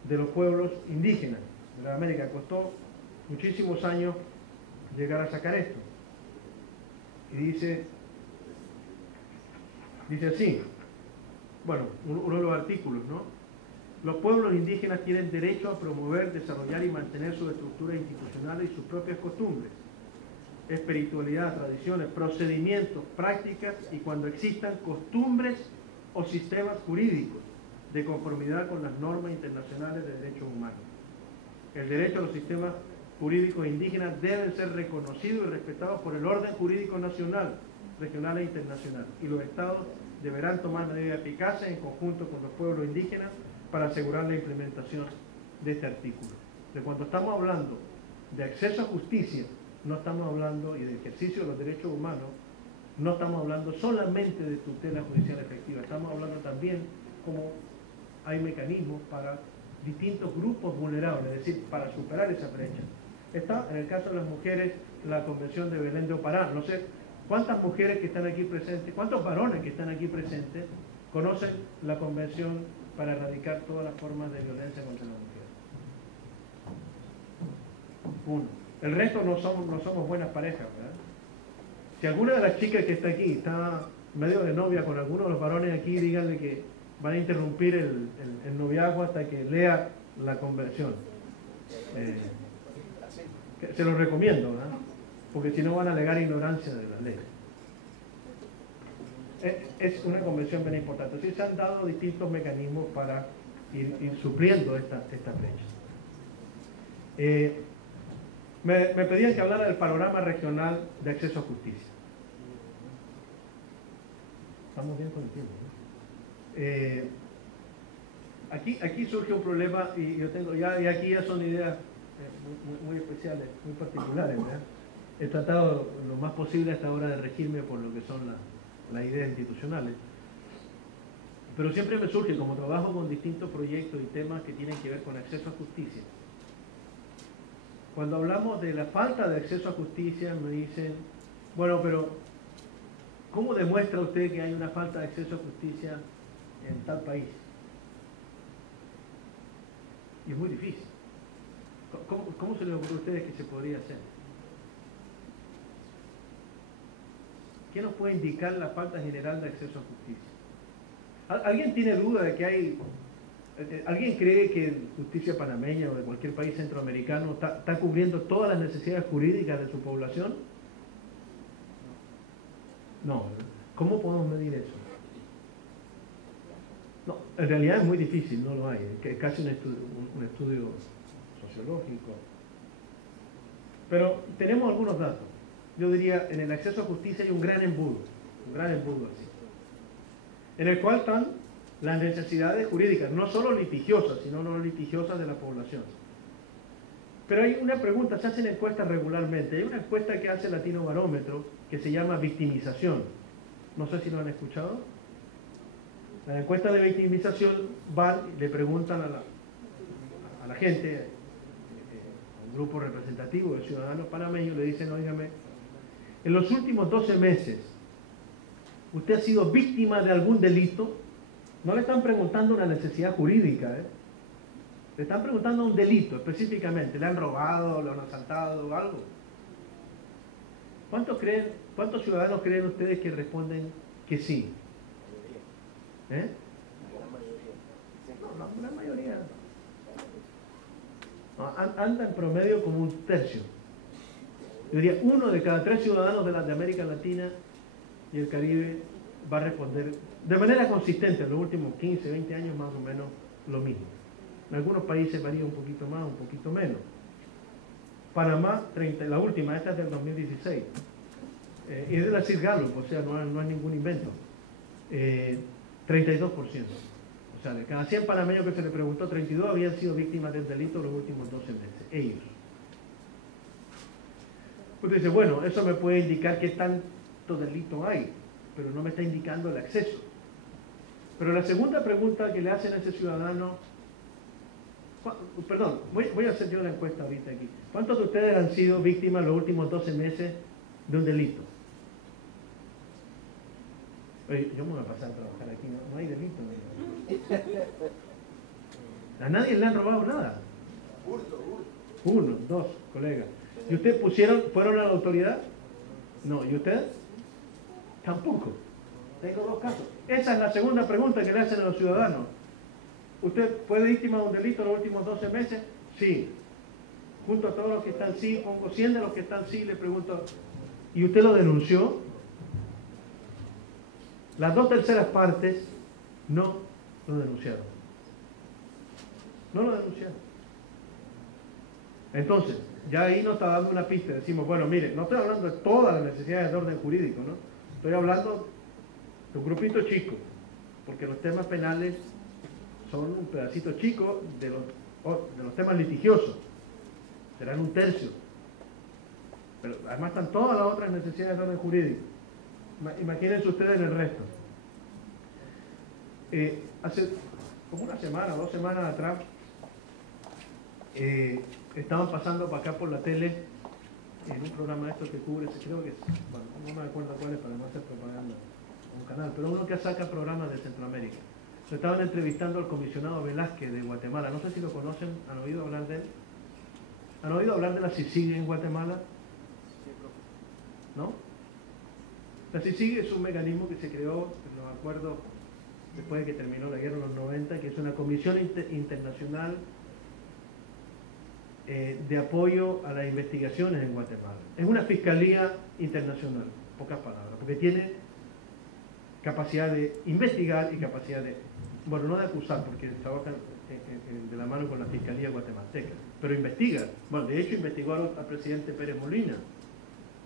de los Pueblos Indígenas de la América. Costó muchísimos años llegar a sacar esto. Y dice así, bueno, uno de los artículos, ¿no? Los pueblos indígenas tienen derecho a promover, desarrollar y mantener sus estructuras institucionales y sus propias costumbres, espiritualidad, tradiciones, procedimientos, prácticas y cuando existan costumbres o sistemas jurídicos de conformidad con las normas internacionales de derechos humanos. El derecho a los sistemas jurídicos indígenas deben ser reconocidos y respetados por el orden jurídico nacional, regional e internacional, y los estados deberán tomar medidas eficaces en conjunto con los pueblos indígenas para asegurar la implementación de este artículo. De cuando estamos hablando de acceso a justicia, no estamos hablando, y de ejercicio de los derechos humanos, no estamos hablando solamente de tutela judicial efectiva, estamos hablando también como hay mecanismos para distintos grupos vulnerables, es decir, para superar esa brecha. Está, en el caso de las mujeres, la Convención de Belén de Opará. No sé cuántas mujeres que están aquí presentes, cuántos varones que están aquí presentes conocen la Convención para erradicar todas las formas de violencia contra la mujer. Uno. El resto no somos buenas parejas, ¿verdad? Si alguna de las chicas que está aquí está medio de novia con alguno de los varones aquí, díganle que van a interrumpir el noviazgo hasta que lea la Convención. Se los recomiendo, ¿verdad? Porque si no van a alegar ignorancia de las leyes. Es una convención bien importante. Sí, se han dado distintos mecanismos para ir supliendo esta brecha. Me pedían que hablara del panorama regional de acceso a justicia. Estamos bien con el tiempo, ¿no? Aquí surge un problema y yo tengo y aquí ya son ideas muy especiales, muy particulares, ¿verdad? He tratado lo más posible hasta ahora de regirme por lo que son las ideas institucionales, pero siempre me surge, como trabajo con distintos proyectos y temas que tienen que ver con acceso a justicia. Cuando hablamos de la falta de acceso a justicia, me dicen, bueno, pero ¿cómo demuestra usted que hay una falta de acceso a justicia en tal país? Y es muy difícil. ¿Cómo se les ocurre a ustedes que se podría hacer? ¿Qué nos puede indicar la falta general de acceso a justicia? ¿Alguien tiene duda de que hay... ¿Alguien cree que justicia panameña o de cualquier país centroamericano está cubriendo todas las necesidades jurídicas de su población? No. ¿Cómo podemos medir eso? No, en realidad es muy difícil, no lo hay. Es casi un estudio sociológico. Pero tenemos algunos datos. Yo diría, en el acceso a justicia hay un gran embudo así, en el cual están las necesidades jurídicas, no solo litigiosas, sino no litigiosas de la población. Pero hay una pregunta, se hacen encuestas regularmente. Hay una encuesta que hace Latino Barómetro que se llama victimización. No sé si lo han escuchado. La encuesta de victimización van y le preguntan a la gente, a un grupo representativo de ciudadanos panameños, le dicen, óigame, en los últimos 12 meses, ¿usted ha sido víctima de algún delito? No le están preguntando una necesidad jurídica, le están preguntando un delito específicamente. ¿Le han robado, le han asaltado, algo? ¿Cuántos ciudadanos creen ustedes que responden que sí? No, la mayoría. No, anda en promedio como un tercio. Yo diría, 1 de cada 3 ciudadanos de América Latina y el Caribe va a responder de manera consistente en los últimos 15, 20 años más o menos lo mismo. En algunos países varía un poquito más, un poquito menos. Panamá, la última, esta es del 2016. y es de la CID Gallup, o sea, no es ningún invento. 32%. O sea, de cada 100 panameños que se le preguntó, 32 habían sido víctimas del delito los últimos 12 meses, ellos. Usted dice, bueno, eso me puede indicar qué tanto delito hay, pero no me está indicando el acceso. Pero la segunda pregunta que le hacen a ese ciudadano, perdón, voy a hacer yo la encuesta ahorita aquí. ¿Cuántos de ustedes han sido víctimas los últimos 12 meses de un delito? Oye, yo me voy a pasar a trabajar aquí, no hay delito. A nadie le han robado nada. Uno, dos, colegas. ¿Y ustedes fueron a la autoridad? No. ¿Y ustedes? Tampoco. Tengo dos casos. Esa es la segunda pregunta que le hacen a los ciudadanos. ¿Usted fue víctima de un delito en los últimos 12 meses? Sí. Junto a todos los que están sí, pongo 100 de los que están sí, le pregunto, ¿y usted lo denunció? Las 2/3 partes no lo denunciaron. No lo denunciaron. Entonces, ya ahí nos está dando una pista. Decimos, bueno, mire, no estoy hablando de todas las necesidades de orden jurídico, ¿no? Estoy hablando de un grupito chico, porque los temas penales son un pedacito chico de los temas litigiosos. Serán un tercio. Pero además están todas las otras necesidades de orden jurídico. Imagínense ustedes en el resto. Hace como una semana, 2 semanas atrás, estaban pasando para acá por la tele en un programa de estos que cubre, creo que es, bueno, no me acuerdo cuál es para no hacer propaganda a un canal, pero uno que saca programas de Centroamérica. Se estaban entrevistando al comisionado Velázquez de Guatemala. No sé si lo conocen, ¿han oído hablar de él? ¿Han oído hablar de la CICIG en Guatemala? ¿No? La CICIG es un mecanismo que se creó, no me acuerdo, después de que terminó la guerra en los 90, que es una comisión internacional de apoyo a las investigaciones en Guatemala. Es una fiscalía internacional, pocas palabras, porque tiene capacidad de investigar y capacidad de, bueno, no de acusar, porque trabajan de la mano con la fiscalía guatemalteca, pero investiga. Bueno, de hecho investigó al presidente Pérez Molina.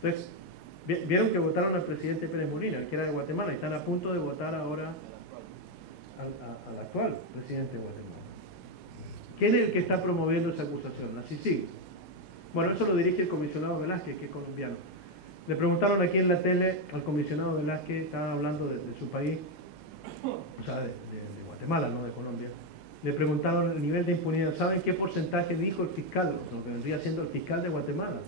Entonces, vieron que votaron al presidente Pérez Molina, que era de Guatemala, y están a punto de votar ahora al actual presidente de Guatemala. ¿Quién es el que está promoviendo esa acusación? La CICIG. Bueno, eso lo dirige el comisionado Velázquez, que es colombiano. Le preguntaron aquí en la tele al comisionado Velázquez, estaban hablando de su país, o sea, de Guatemala, no de Colombia. Le preguntaron el nivel de impunidad. ¿Saben qué porcentaje dijo el fiscal, lo que vendría siendo el fiscal de Guatemala?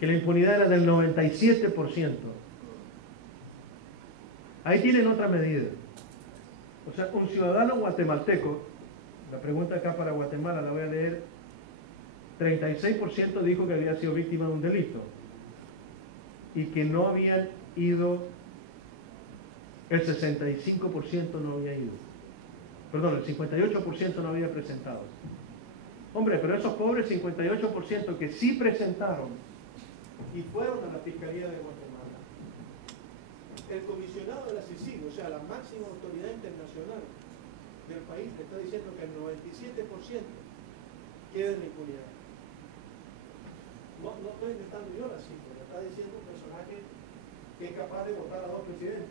Que la impunidad era del 97%. Ahí tienen otra medida. O sea, un ciudadano guatemalteco, la pregunta acá para Guatemala la voy a leer, 36% dijo que había sido víctima de un delito y que no habían ido, el 65% no había ido. Perdón, el 58% no había presentado. Hombre, pero esos pobres 58% que sí presentaron y fueron a la Fiscalía de Guatemala, el comisionado de la CICIG, o sea, la máxima autoridad internacional del país, le está diciendo que el 97% queda en la impunidad. No estoy inventando yo la cifra, le está diciendo un personaje que es capaz de votar a 2 presidentes.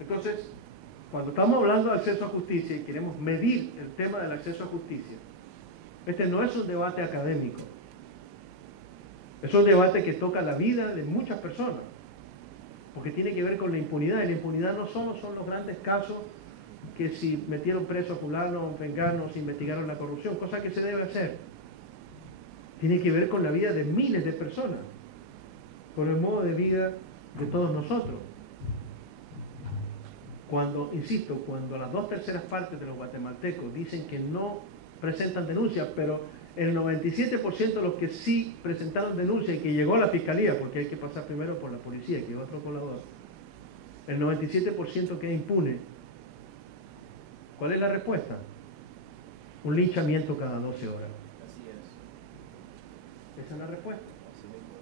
Entonces, cuando estamos hablando de acceso a justicia y queremos medir el tema del acceso a justicia, este no es un debate académico. Es un debate que toca la vida de muchas personas, porque tiene que ver con la impunidad, y la impunidad no solo son los grandes casos que si metieron preso a fulano, vengano, si investigaron la corrupción, cosa que se debe hacer. Tiene que ver con la vida de miles de personas, con el modo de vida de todos nosotros. Cuando, insisto, cuando las 2/3 partes de los guatemaltecos dicen que no presentan denuncias, pero el 97% de los que sí presentaron denuncia y que llegó a la fiscalía, porque hay que pasar primero por la policía, que es otro colador, el 97% queda impune. ¿Cuál es la respuesta? Un linchamiento cada 12 horas. Así es. Esa es la respuesta. Así mismo.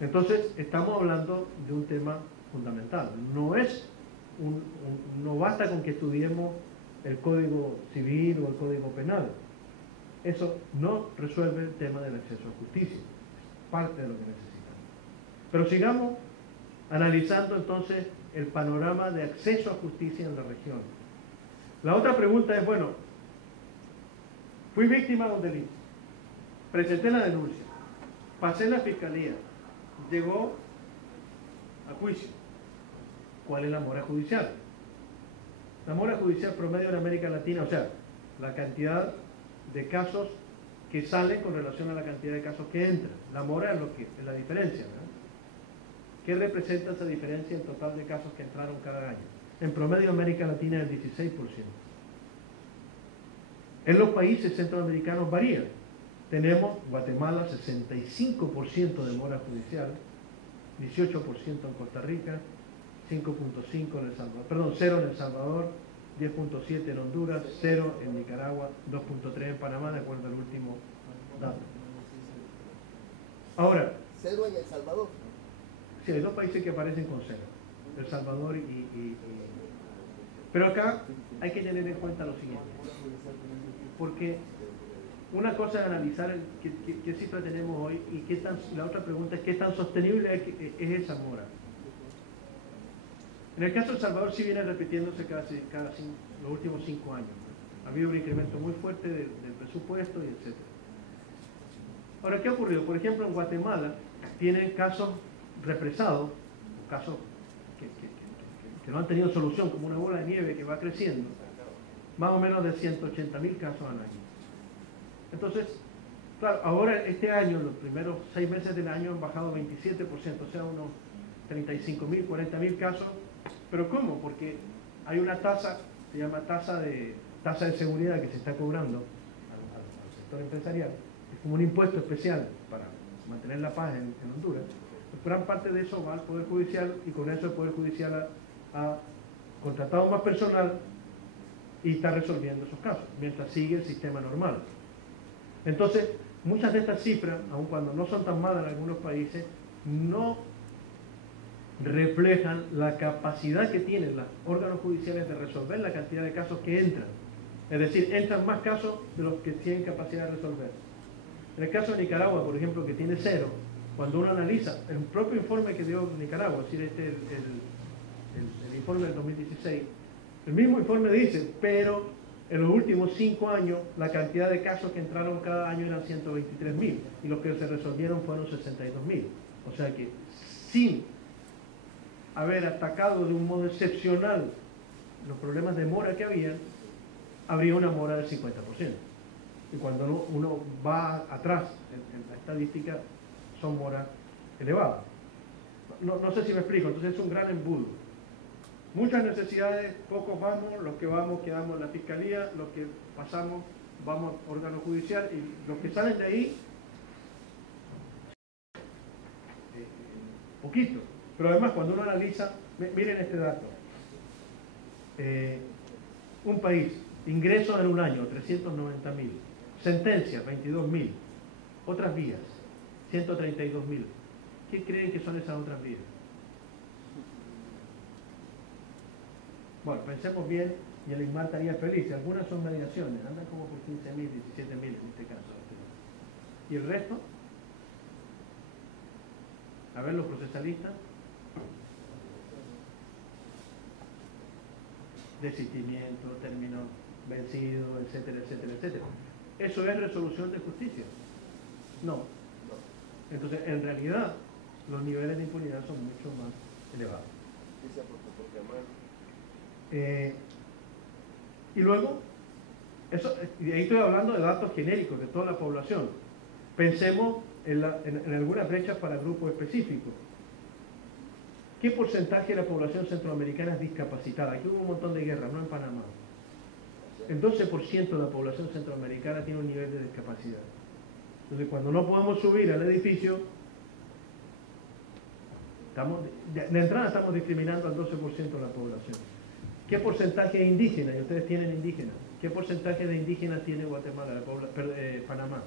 Entonces, estamos hablando de un tema fundamental. No basta con que estudiemos el Código Civil o el Código Penal. eso no resuelve el tema del acceso a justicia. Es parte de lo que necesitamos. Pero sigamos analizando entonces el panorama de acceso a justicia en la región. La otra pregunta es, bueno, fui víctima de un delito, presenté la denuncia, pasé la fiscalía, llegó a juicio. ¿Cuál es la mora judicial? La mora judicial promedio en América Latina, o sea, la cantidad de casos que salen con relación a la cantidad de casos que entran. La mora es lo que es la diferencia, ¿verdad? ¿Qué representa esa diferencia en total de casos que entraron cada año? En promedio América Latina es el 16%. En los países centroamericanos varía. Tenemos Guatemala 65% de mora judicial, 18% en Costa Rica, 5.5 en El Salvador, perdón, 0 en El Salvador, 10.7 en Honduras, 0 en Nicaragua, 2.3 en Panamá, de acuerdo al último dato. Ahora, ¿Cero en El Salvador? sí, hay dos países que aparecen con 0, El Salvador Pero acá hay que tener en cuenta lo siguiente, porque una cosa es analizar qué cifra tenemos hoy y la otra pregunta es qué tan sostenible es esa mora. En el caso de El Salvador sí viene repitiéndose los últimos 5 años. Ha habido un incremento muy fuerte del presupuesto y etc. Ahora, ¿qué ha ocurrido? Por ejemplo, en Guatemala tienen casos represados, casos que no han tenido solución, como una bola de nieve que va creciendo, más o menos de 180.000 casos al año. Entonces, claro, ahora este año, en los primeros 6 meses del año han bajado 27%, o sea, unos 35.000, 40.000 casos. ¿Pero cómo? Porque hay una tasa, se llama tasa de seguridad que se está cobrando al sector empresarial. Es como un impuesto especial para mantener la paz en Honduras. Gran parte de eso va al Poder Judicial y con eso el Poder Judicial ha contratado más personal y está resolviendo esos casos, mientras sigue el sistema normal. Entonces, muchas de estas cifras, aun cuando no son tan malas en algunos países, no reflejan la capacidad que tienen los órganos judiciales de resolver la cantidad de casos que entran. Es decir, entran más casos de los que tienen capacidad de resolver. En el caso de Nicaragua, por ejemplo, que tiene 0, cuando uno analiza el propio informe que dio Nicaragua, es decir, el informe del 2016, el mismo informe dice, pero en los últimos 5 años la cantidad de casos que entraron cada año eran 123.000 y los que se resolvieron fueron 62.000. O sea que sin haber atacado de un modo excepcional los problemas de mora que habría una mora del 50%. Y cuando uno va atrás en la estadística, son moras elevadas. No sé si me explico, entonces es un gran embudo. Muchas necesidades, pocos vamos, los que vamos quedamos en la fiscalía, los que pasamos vamos al órgano judicial y los que salen de ahí, poquito. Pero además cuando uno analiza, miren este dato. Un país, ingresos en un año, 390.000. Sentencias, 22.000. Otras vías, 132.000. ¿Qué creen que son esas otras vías? Bueno, pensemos bien y el INMAR estaría feliz. Algunas son mediaciones, andan como por 15.000, 17.000 en este caso. ¿Y el resto? A ver, los procesalistas. Desistimiento, término vencido, etcétera, etcétera, etcétera. ¿Eso es resolución de justicia? No. Entonces, en realidad, los niveles de impunidad son mucho más elevados. Y luego, y ahí estoy hablando de datos genéricos de toda la población. Pensemos en algunas brechas para grupos específicos. ¿Qué porcentaje de la población centroamericana es discapacitada? Aquí hubo un montón de guerras, no en Panamá. El 12% de la población centroamericana tiene un nivel de discapacidad. Entonces, cuando no podemos subir al edificio, de entrada estamos discriminando al 12% de la población. ¿Qué porcentaje es indígena? Y ustedes tienen indígenas. ¿Qué porcentaje de indígenas tiene Guatemala, Panamá?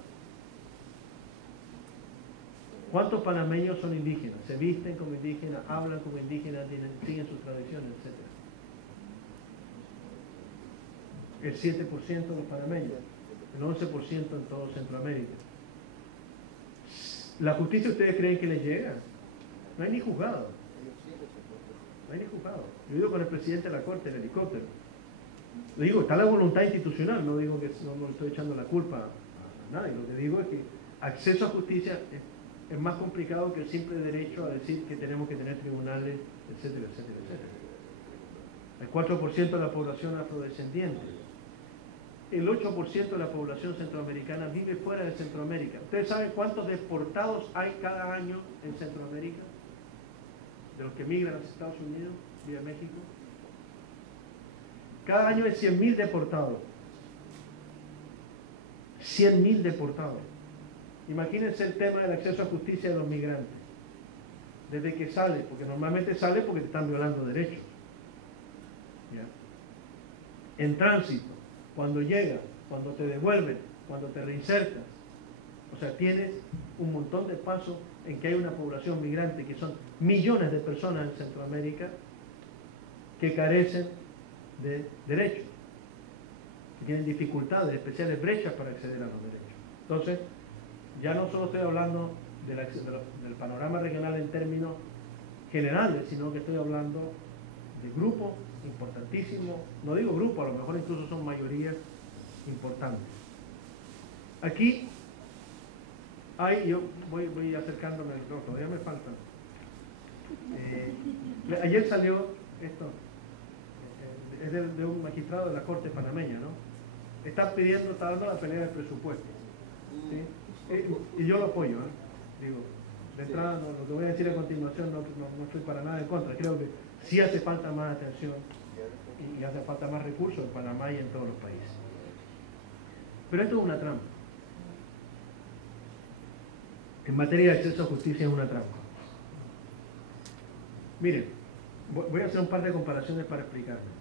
¿Cuántos panameños son indígenas? Se visten como indígenas, hablan como indígenas, siguen sus tradiciones, etc. El 7% de los panameños. el 11% en todo Centroamérica. ¿La justicia ustedes creen que les llega? No hay ni juzgado. No hay ni juzgado. Yo he ido con el presidente de la Corte en helicóptero. Le digo, está la voluntad institucional, no digo que no estoy echando la culpa a nadie. Lo que digo es que acceso a justicia es más complicado que el simple derecho a decir que tenemos que tener tribunales, etcétera, etcétera, etcétera. El 4% de la población afrodescendiente. El 8% de la población centroamericana vive fuera de Centroamérica. ¿Ustedes saben cuántos deportados hay cada año en Centroamérica? De los que migran a los Estados Unidos, vía México. Cada año hay 100.000 deportados. 100.000 deportados. Imagínense el tema del acceso a justicia de los migrantes. Desde que sale, porque normalmente sale porque te están violando derechos. ¿Ya? En tránsito, cuando llegas, cuando te devuelven, cuando te reinsertas. O sea, tienes un montón de pasos en que hay una población migrante, que son millones de personas en Centroamérica, que carecen de derechos, que tienen dificultades, especiales brechas para acceder a los derechos. Entonces, ya no solo estoy hablando del panorama regional en términos generales, sino que estoy hablando de grupos importantísimos, no digo grupos, a lo mejor incluso son mayorías importantes. Aquí yo voy acercándome, no, todavía me faltan. Ayer salió esto, es de un magistrado de la Corte panameña, ¿no? Está dando la pelea del presupuesto, ¿sí? Y yo lo apoyo, ¿eh? Digo, de entrada, lo que voy a decir a continuación no estoy para nada en contra. Creo que sí hace falta más atención y hace falta más recursos en Panamá y en todos los países. Pero esto es una trampa. En materia de acceso a justicia es una trampa. Miren, voy a hacer un par de comparaciones para explicarlo.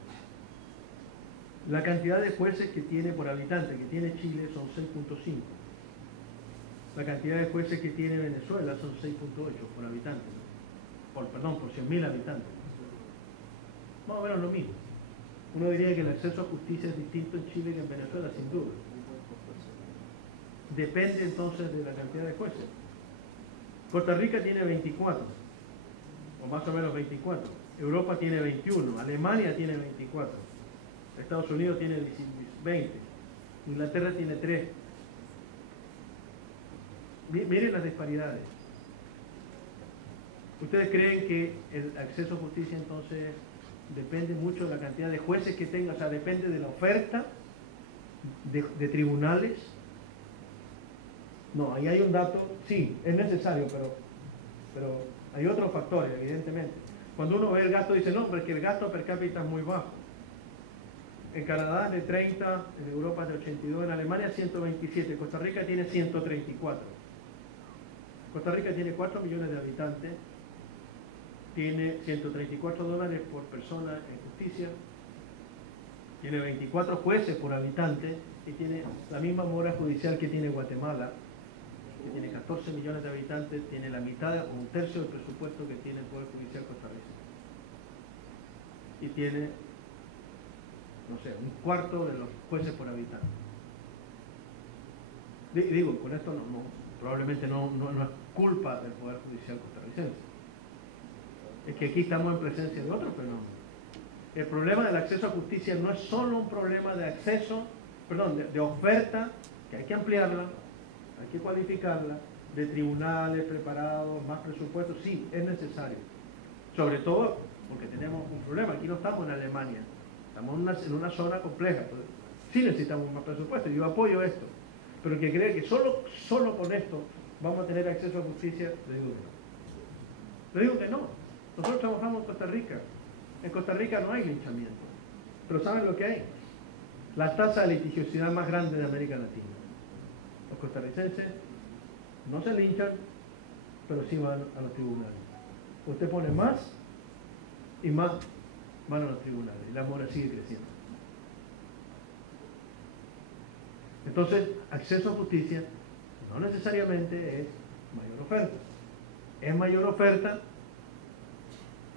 La cantidad de jueces que tiene por habitante, que tiene Chile, son 6.5. La cantidad de jueces que tiene Venezuela son 6.8 por habitante. Por 100.000 habitantes. Más o menos lo mismo. Uno diría que el acceso a justicia es distinto en Chile que en Venezuela, sin duda. Depende entonces de la cantidad de jueces. Costa Rica tiene 24, o más o menos 24. Europa tiene 21, Alemania tiene 24, Estados Unidos tiene 20, Inglaterra tiene 3. Miren las disparidades. ¿Ustedes creen que el acceso a justicia entonces depende mucho de la cantidad de jueces que tenga? O sea, depende de la oferta de tribunales. No, ahí hay un dato, sí, es necesario, pero hay otros factores, evidentemente. Cuando uno ve el gasto, dice, no, porque el gasto per cápita es muy bajo. En Canadá es de 30, en Europa es de 82, en Alemania 127, Costa Rica tiene 134. Costa Rica tiene 4 millones de habitantes, tiene $134 por persona en justicia, tiene 24 jueces por habitante y tiene la misma mora judicial que tiene Guatemala, que tiene 14 millones de habitantes, tiene la mitad o un tercio del presupuesto que tiene el Poder Judicial costarricense. Y tiene, no sé, un cuarto de los jueces por habitante. Digo, con esto probablemente no es culpa del Poder Judicial costarricense. Es que aquí estamos en presencia de otro fenómeno. El problema del acceso a justicia no es solo un problema de acceso, de oferta, que hay que ampliarla, hay que cualificarla, de tribunales preparados, más presupuestos, sí, es necesario. Sobre todo porque tenemos un problema, aquí no estamos en Alemania, estamos en una zona compleja, entonces, sí necesitamos más presupuesto, yo apoyo esto, pero el que cree que solo con esto vamos a tener acceso a justicia, le digo que no. Nosotros trabajamos en Costa Rica. En Costa Rica no hay linchamiento. Pero ¿saben lo que hay? La tasa de litigiosidad más grande de América Latina. Los costarricenses no se linchan, pero sí van a los tribunales. Usted pone más y más van a los tribunales. Y la mora sigue creciendo. Entonces, acceso a justicia no necesariamente es mayor oferta. Es mayor oferta,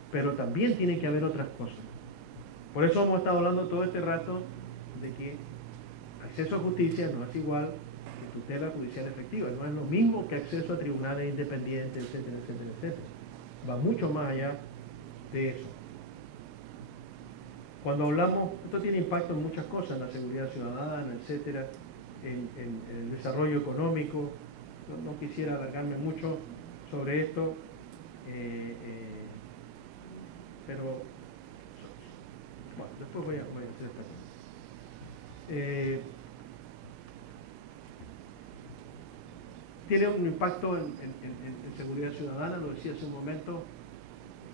pero también tiene que haber otras cosas. Por eso hemos estado hablando todo este rato de que acceso a justicia no es igual que tutela judicial efectiva, no es lo mismo que acceso a tribunales independientes, etcétera, etcétera, etcétera. Va mucho más allá de eso. Cuando hablamos, esto tiene impacto en muchas cosas, en la seguridad ciudadana, etcétera, en el desarrollo económico. No quisiera alargarme mucho sobre esto, pero bueno, después voy a hacer esta cosa. Tiene un impacto en seguridad ciudadana, lo decía hace un momento.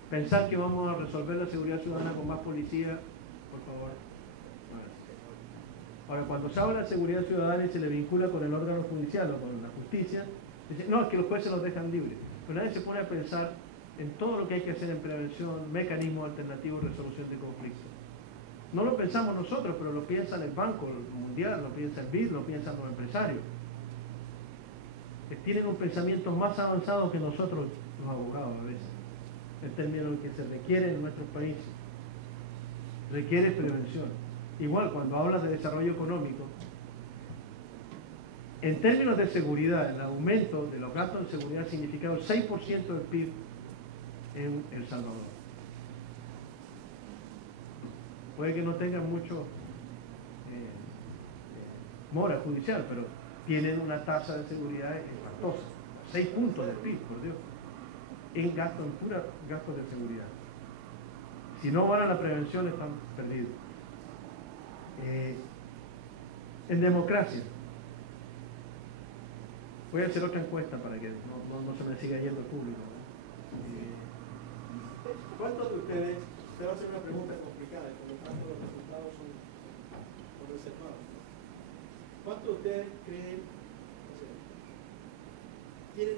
Pensar que vamos a resolver la seguridad ciudadana con más policía, por favor. Ahora, cuando se habla de seguridad ciudadana y se le vincula con el órgano judicial o con la justicia, dice, no, es que los jueces los dejan libres. Pero nadie se pone a pensar en todo lo que hay que hacer en prevención, mecanismos alternativos de resolución de conflictos. No lo pensamos nosotros, pero lo piensa el Banco Mundial, lo piensa el BID, lo piensan los empresarios. Tienen un pensamiento más avanzado que nosotros, los abogados, a veces, en términos que se requiere en nuestros países. Requiere prevención. Igual, cuando hablas de desarrollo económico, en términos de seguridad, el aumento de los gastos de seguridad ha significado 6% del PIB en El Salvador. Puede que no tengan mucho mora judicial, pero tienen una tasa de seguridad espantosa. 6 puntos del PIB, por Dios, en pura gastos de seguridad. Si no van a la prevención, están perdidos. En democracia, voy a hacer otra encuesta para que no se me siga yendo el público. ¿Cuántos de ustedes, usted va a hacer una pregunta complicada y por lo tanto los resultados son reservados? ¿Cuántos de ustedes creen, tienen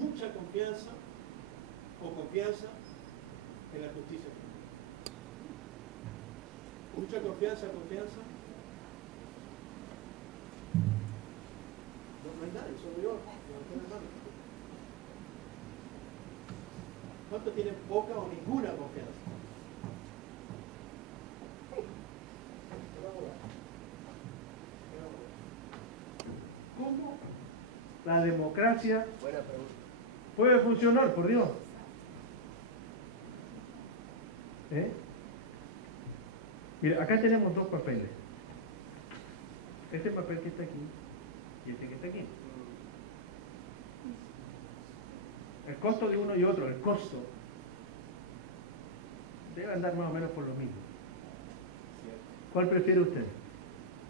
mucha confianza o confianza en la justicia? ¿Mucha confianza? No hay nadie, solo yo. ¿Cuántos tienen poca o ninguna confianza? ¿Cómo la democracia puede funcionar, por Dios? Mira, acá tenemos dos papeles. Este papel que está aquí y este que está aquí. El costo de uno y otro, el costo, debe andar más o menos por lo mismo. ¿Cuál prefiere usted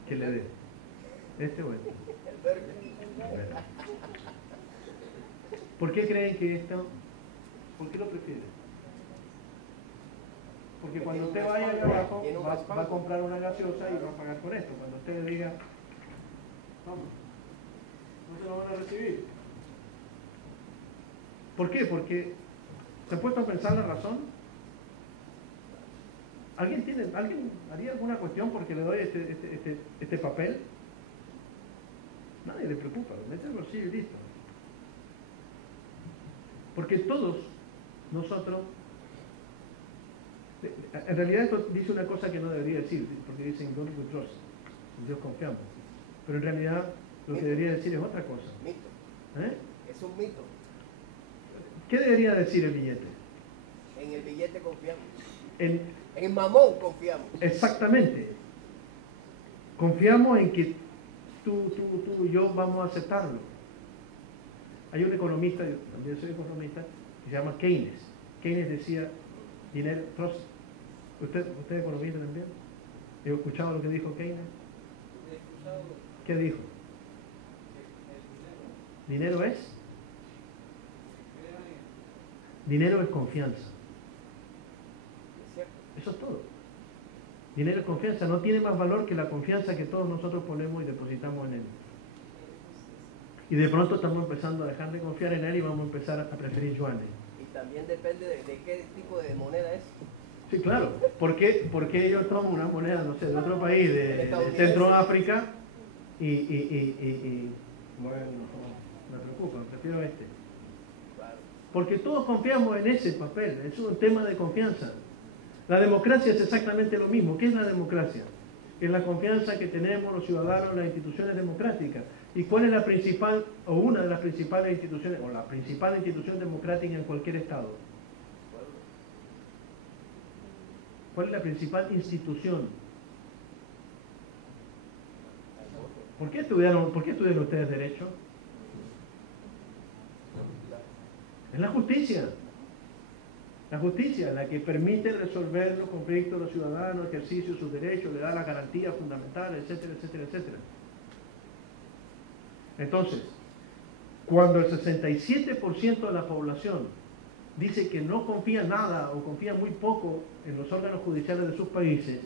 que le dé? ¿Este o este? El verde. ¿Por qué creen que esto? ¿Por qué lo prefiere? Porque cuando usted vaya allá abajo va a comprar una gaseosa y va a pagar con esto. Cuando usted le diga, vamos, no se lo van a recibir. ¿Por qué? Porque se ha puesto a pensar la razón. ¿Alguien haría alguna cuestión porque le doy este papel? Nadie le preocupa, lo mete en el bolsillo y listo. Porque todos nosotros, en realidad esto dice una cosa que no debería decir, porque dicen God we trust, en Dios confiamos. Pero en realidad lo que debería decir es otra cosa. Mito. Es un mito. ¿Qué debería decir el billete? En el billete confiamos. En el mamón confiamos. Exactamente. Confiamos en que tú y yo vamos a aceptarlo. Hay un economista, yo también soy economista, que se llama Keynes. Keynes decía, dinero, trust. ¿Usted es economista también? ¿He escuchado lo que dijo Keynes? ¿Qué dijo? ¿Dinero es? Dinero es confianza. Eso es todo. Dinero es confianza. No tiene más valor que la confianza que todos nosotros ponemos y depositamos en él. Y de pronto estamos empezando a dejar de confiar en él y vamos a empezar a preferir yuanes. Y también depende de qué tipo de moneda es. Sí, claro. ¿Por qué ellos toman una moneda, no sé, de otro país, de Centroáfrica? Bueno, no me preocupa, prefiero este. Porque todos confiamos en ese papel, es un tema de confianza. La democracia es exactamente lo mismo. ¿Qué es la democracia? es la confianza que tenemos los ciudadanos en las instituciones democráticas. ¿Y cuál es la principal, o una de las principales instituciones, o la principal institución democrática en cualquier estado? ¿Cuál es la principal institución? ¿Por qué estudian ustedes Derecho? Es la justicia. La justicia, la que permite resolver los conflictos de los ciudadanos, ejercicio de sus derechos, le da las garantías fundamentales, etcétera, etcétera, etcétera. Entonces, cuando el 67% de la población dice que no confía nada o confía muy poco en los órganos judiciales de sus países,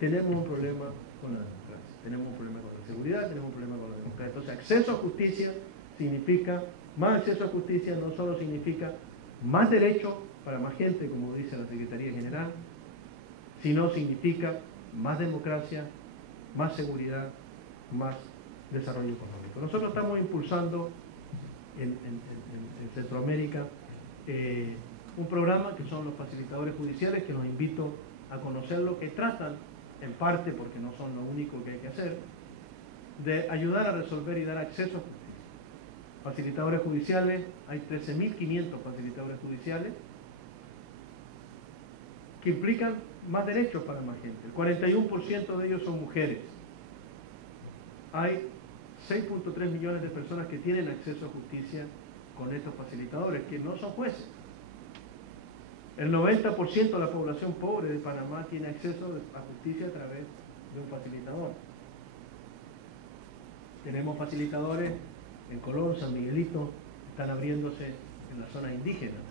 tenemos un problema con la democracia, tenemos un problema con la seguridad, tenemos un problema con la democracia. Entonces, acceso a justicia significa, más acceso a justicia no solo significa más derecho para más gente, como dice la Secretaría General, sino significa más democracia, más seguridad, más desarrollo económico. Nosotros estamos impulsando en Centroamérica un programa que son los facilitadores judiciales, que los invito a conocerlo, que tratan, en parte porque no son lo único que hay que hacer, de ayudar a resolver y dar acceso a justicia. Facilitadores judiciales, hay 13.500 facilitadores judiciales que implican más derechos para más gente. El 41% de ellos son mujeres. Hay 6.3 millones de personas que tienen acceso a justicia con estos facilitadores, que no son jueces. El 90% de la población pobre de Panamá tiene acceso a justicia a través de un facilitador. Tenemos facilitadores en Colón, San Miguelito, están abriéndose en las zonas indígenas.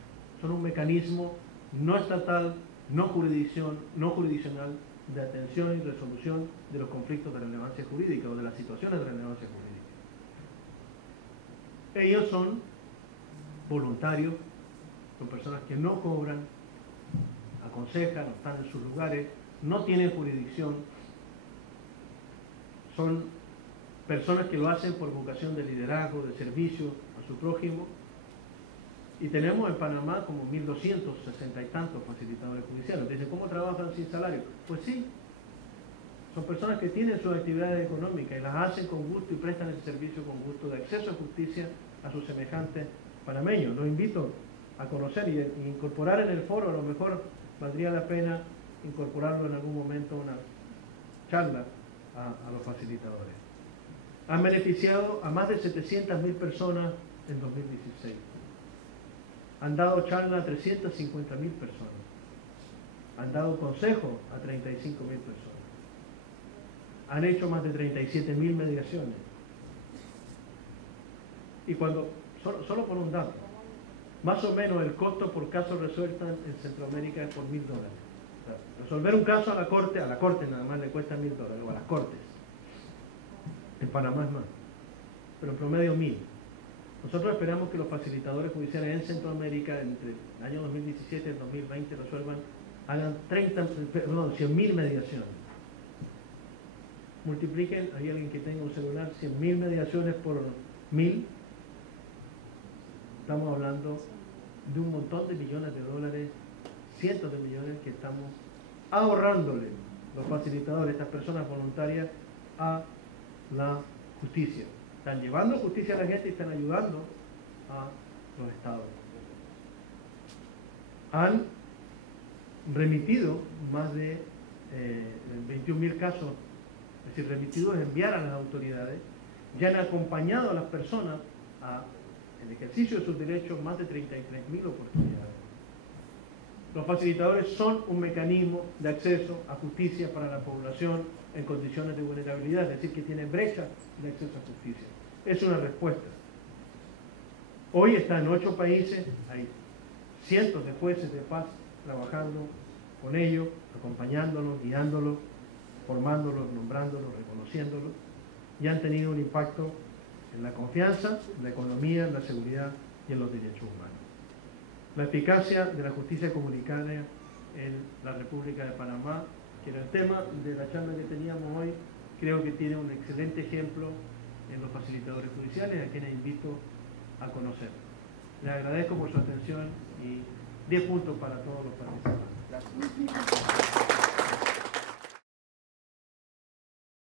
Son un mecanismo no estatal, no jurisdiccional de atención y resolución de los conflictos de relevancia jurídica o de las situaciones de relevancia jurídica. Ellos son voluntarios, son personas que no cobran, aconsejan, están en sus lugares, no tienen jurisdicción, son personas que lo hacen por vocación de liderazgo, de servicio a su prójimo. Y tenemos en Panamá como 1.260 y tantos facilitadores judiciales. Dicen, ¿cómo trabajan sin salario? Pues sí, son personas que tienen sus actividades económicas y las hacen con gusto y prestan el servicio con gusto de acceso a justicia a sus semejantes panameños. Los invito a conocer y incorporar en el foro, a lo mejor valdría la pena incorporarlo en algún momento a una charla a los facilitadores. Han beneficiado a más de 700.000 personas en 2016. Han dado charla a 350.000 personas. Han dado consejo a 35.000 personas. Han hecho más de 37.000 mediaciones. Y cuando, solo por un dato, más o menos el costo por caso resuelto en Centroamérica es por $1.000. O sea, resolver un caso a la corte nada más le cuesta $1.000, o a las cortes. En Panamá es más, pero en promedio 1.000. Nosotros esperamos que los facilitadores judiciales en Centroamérica entre el año 2017 y el 2020 hagan 100.000 mediaciones. Multipliquen, hay alguien que tenga un celular, 100.000 mediaciones por 1.000. Estamos hablando de un montón de millones de dólares, cientos de millones que estamos ahorrándole los facilitadores, estas personas voluntarias, a la justicia. Están llevando justicia a la gente y están ayudando a los estados. Han remitido más de 21.000 casos, es decir, remitidos a enviar a las autoridades, ya han acompañado a las personas en el ejercicio de sus derechos más de 33.000 oportunidades. Los facilitadores son un mecanismo de acceso a justicia para la población en condiciones de vulnerabilidad, es decir, que tienen brecha de acceso a justicia. Es una respuesta. Hoy está en 8 países, hay cientos de jueces de paz trabajando con ellos, acompañándolos, guiándolos, formándolos, nombrándolos, reconociéndolos, y han tenido un impacto en la confianza, en la economía, en la seguridad y en los derechos humanos. La eficacia de la justicia comunitaria en la República de Panamá, que era el tema de la charla que teníamos hoy, creo que tiene un excelente ejemplo en los facilitadores judiciales, a quienes invito a conocer. Les agradezco por su atención y 10 puntos para todos los participantes. Gracias.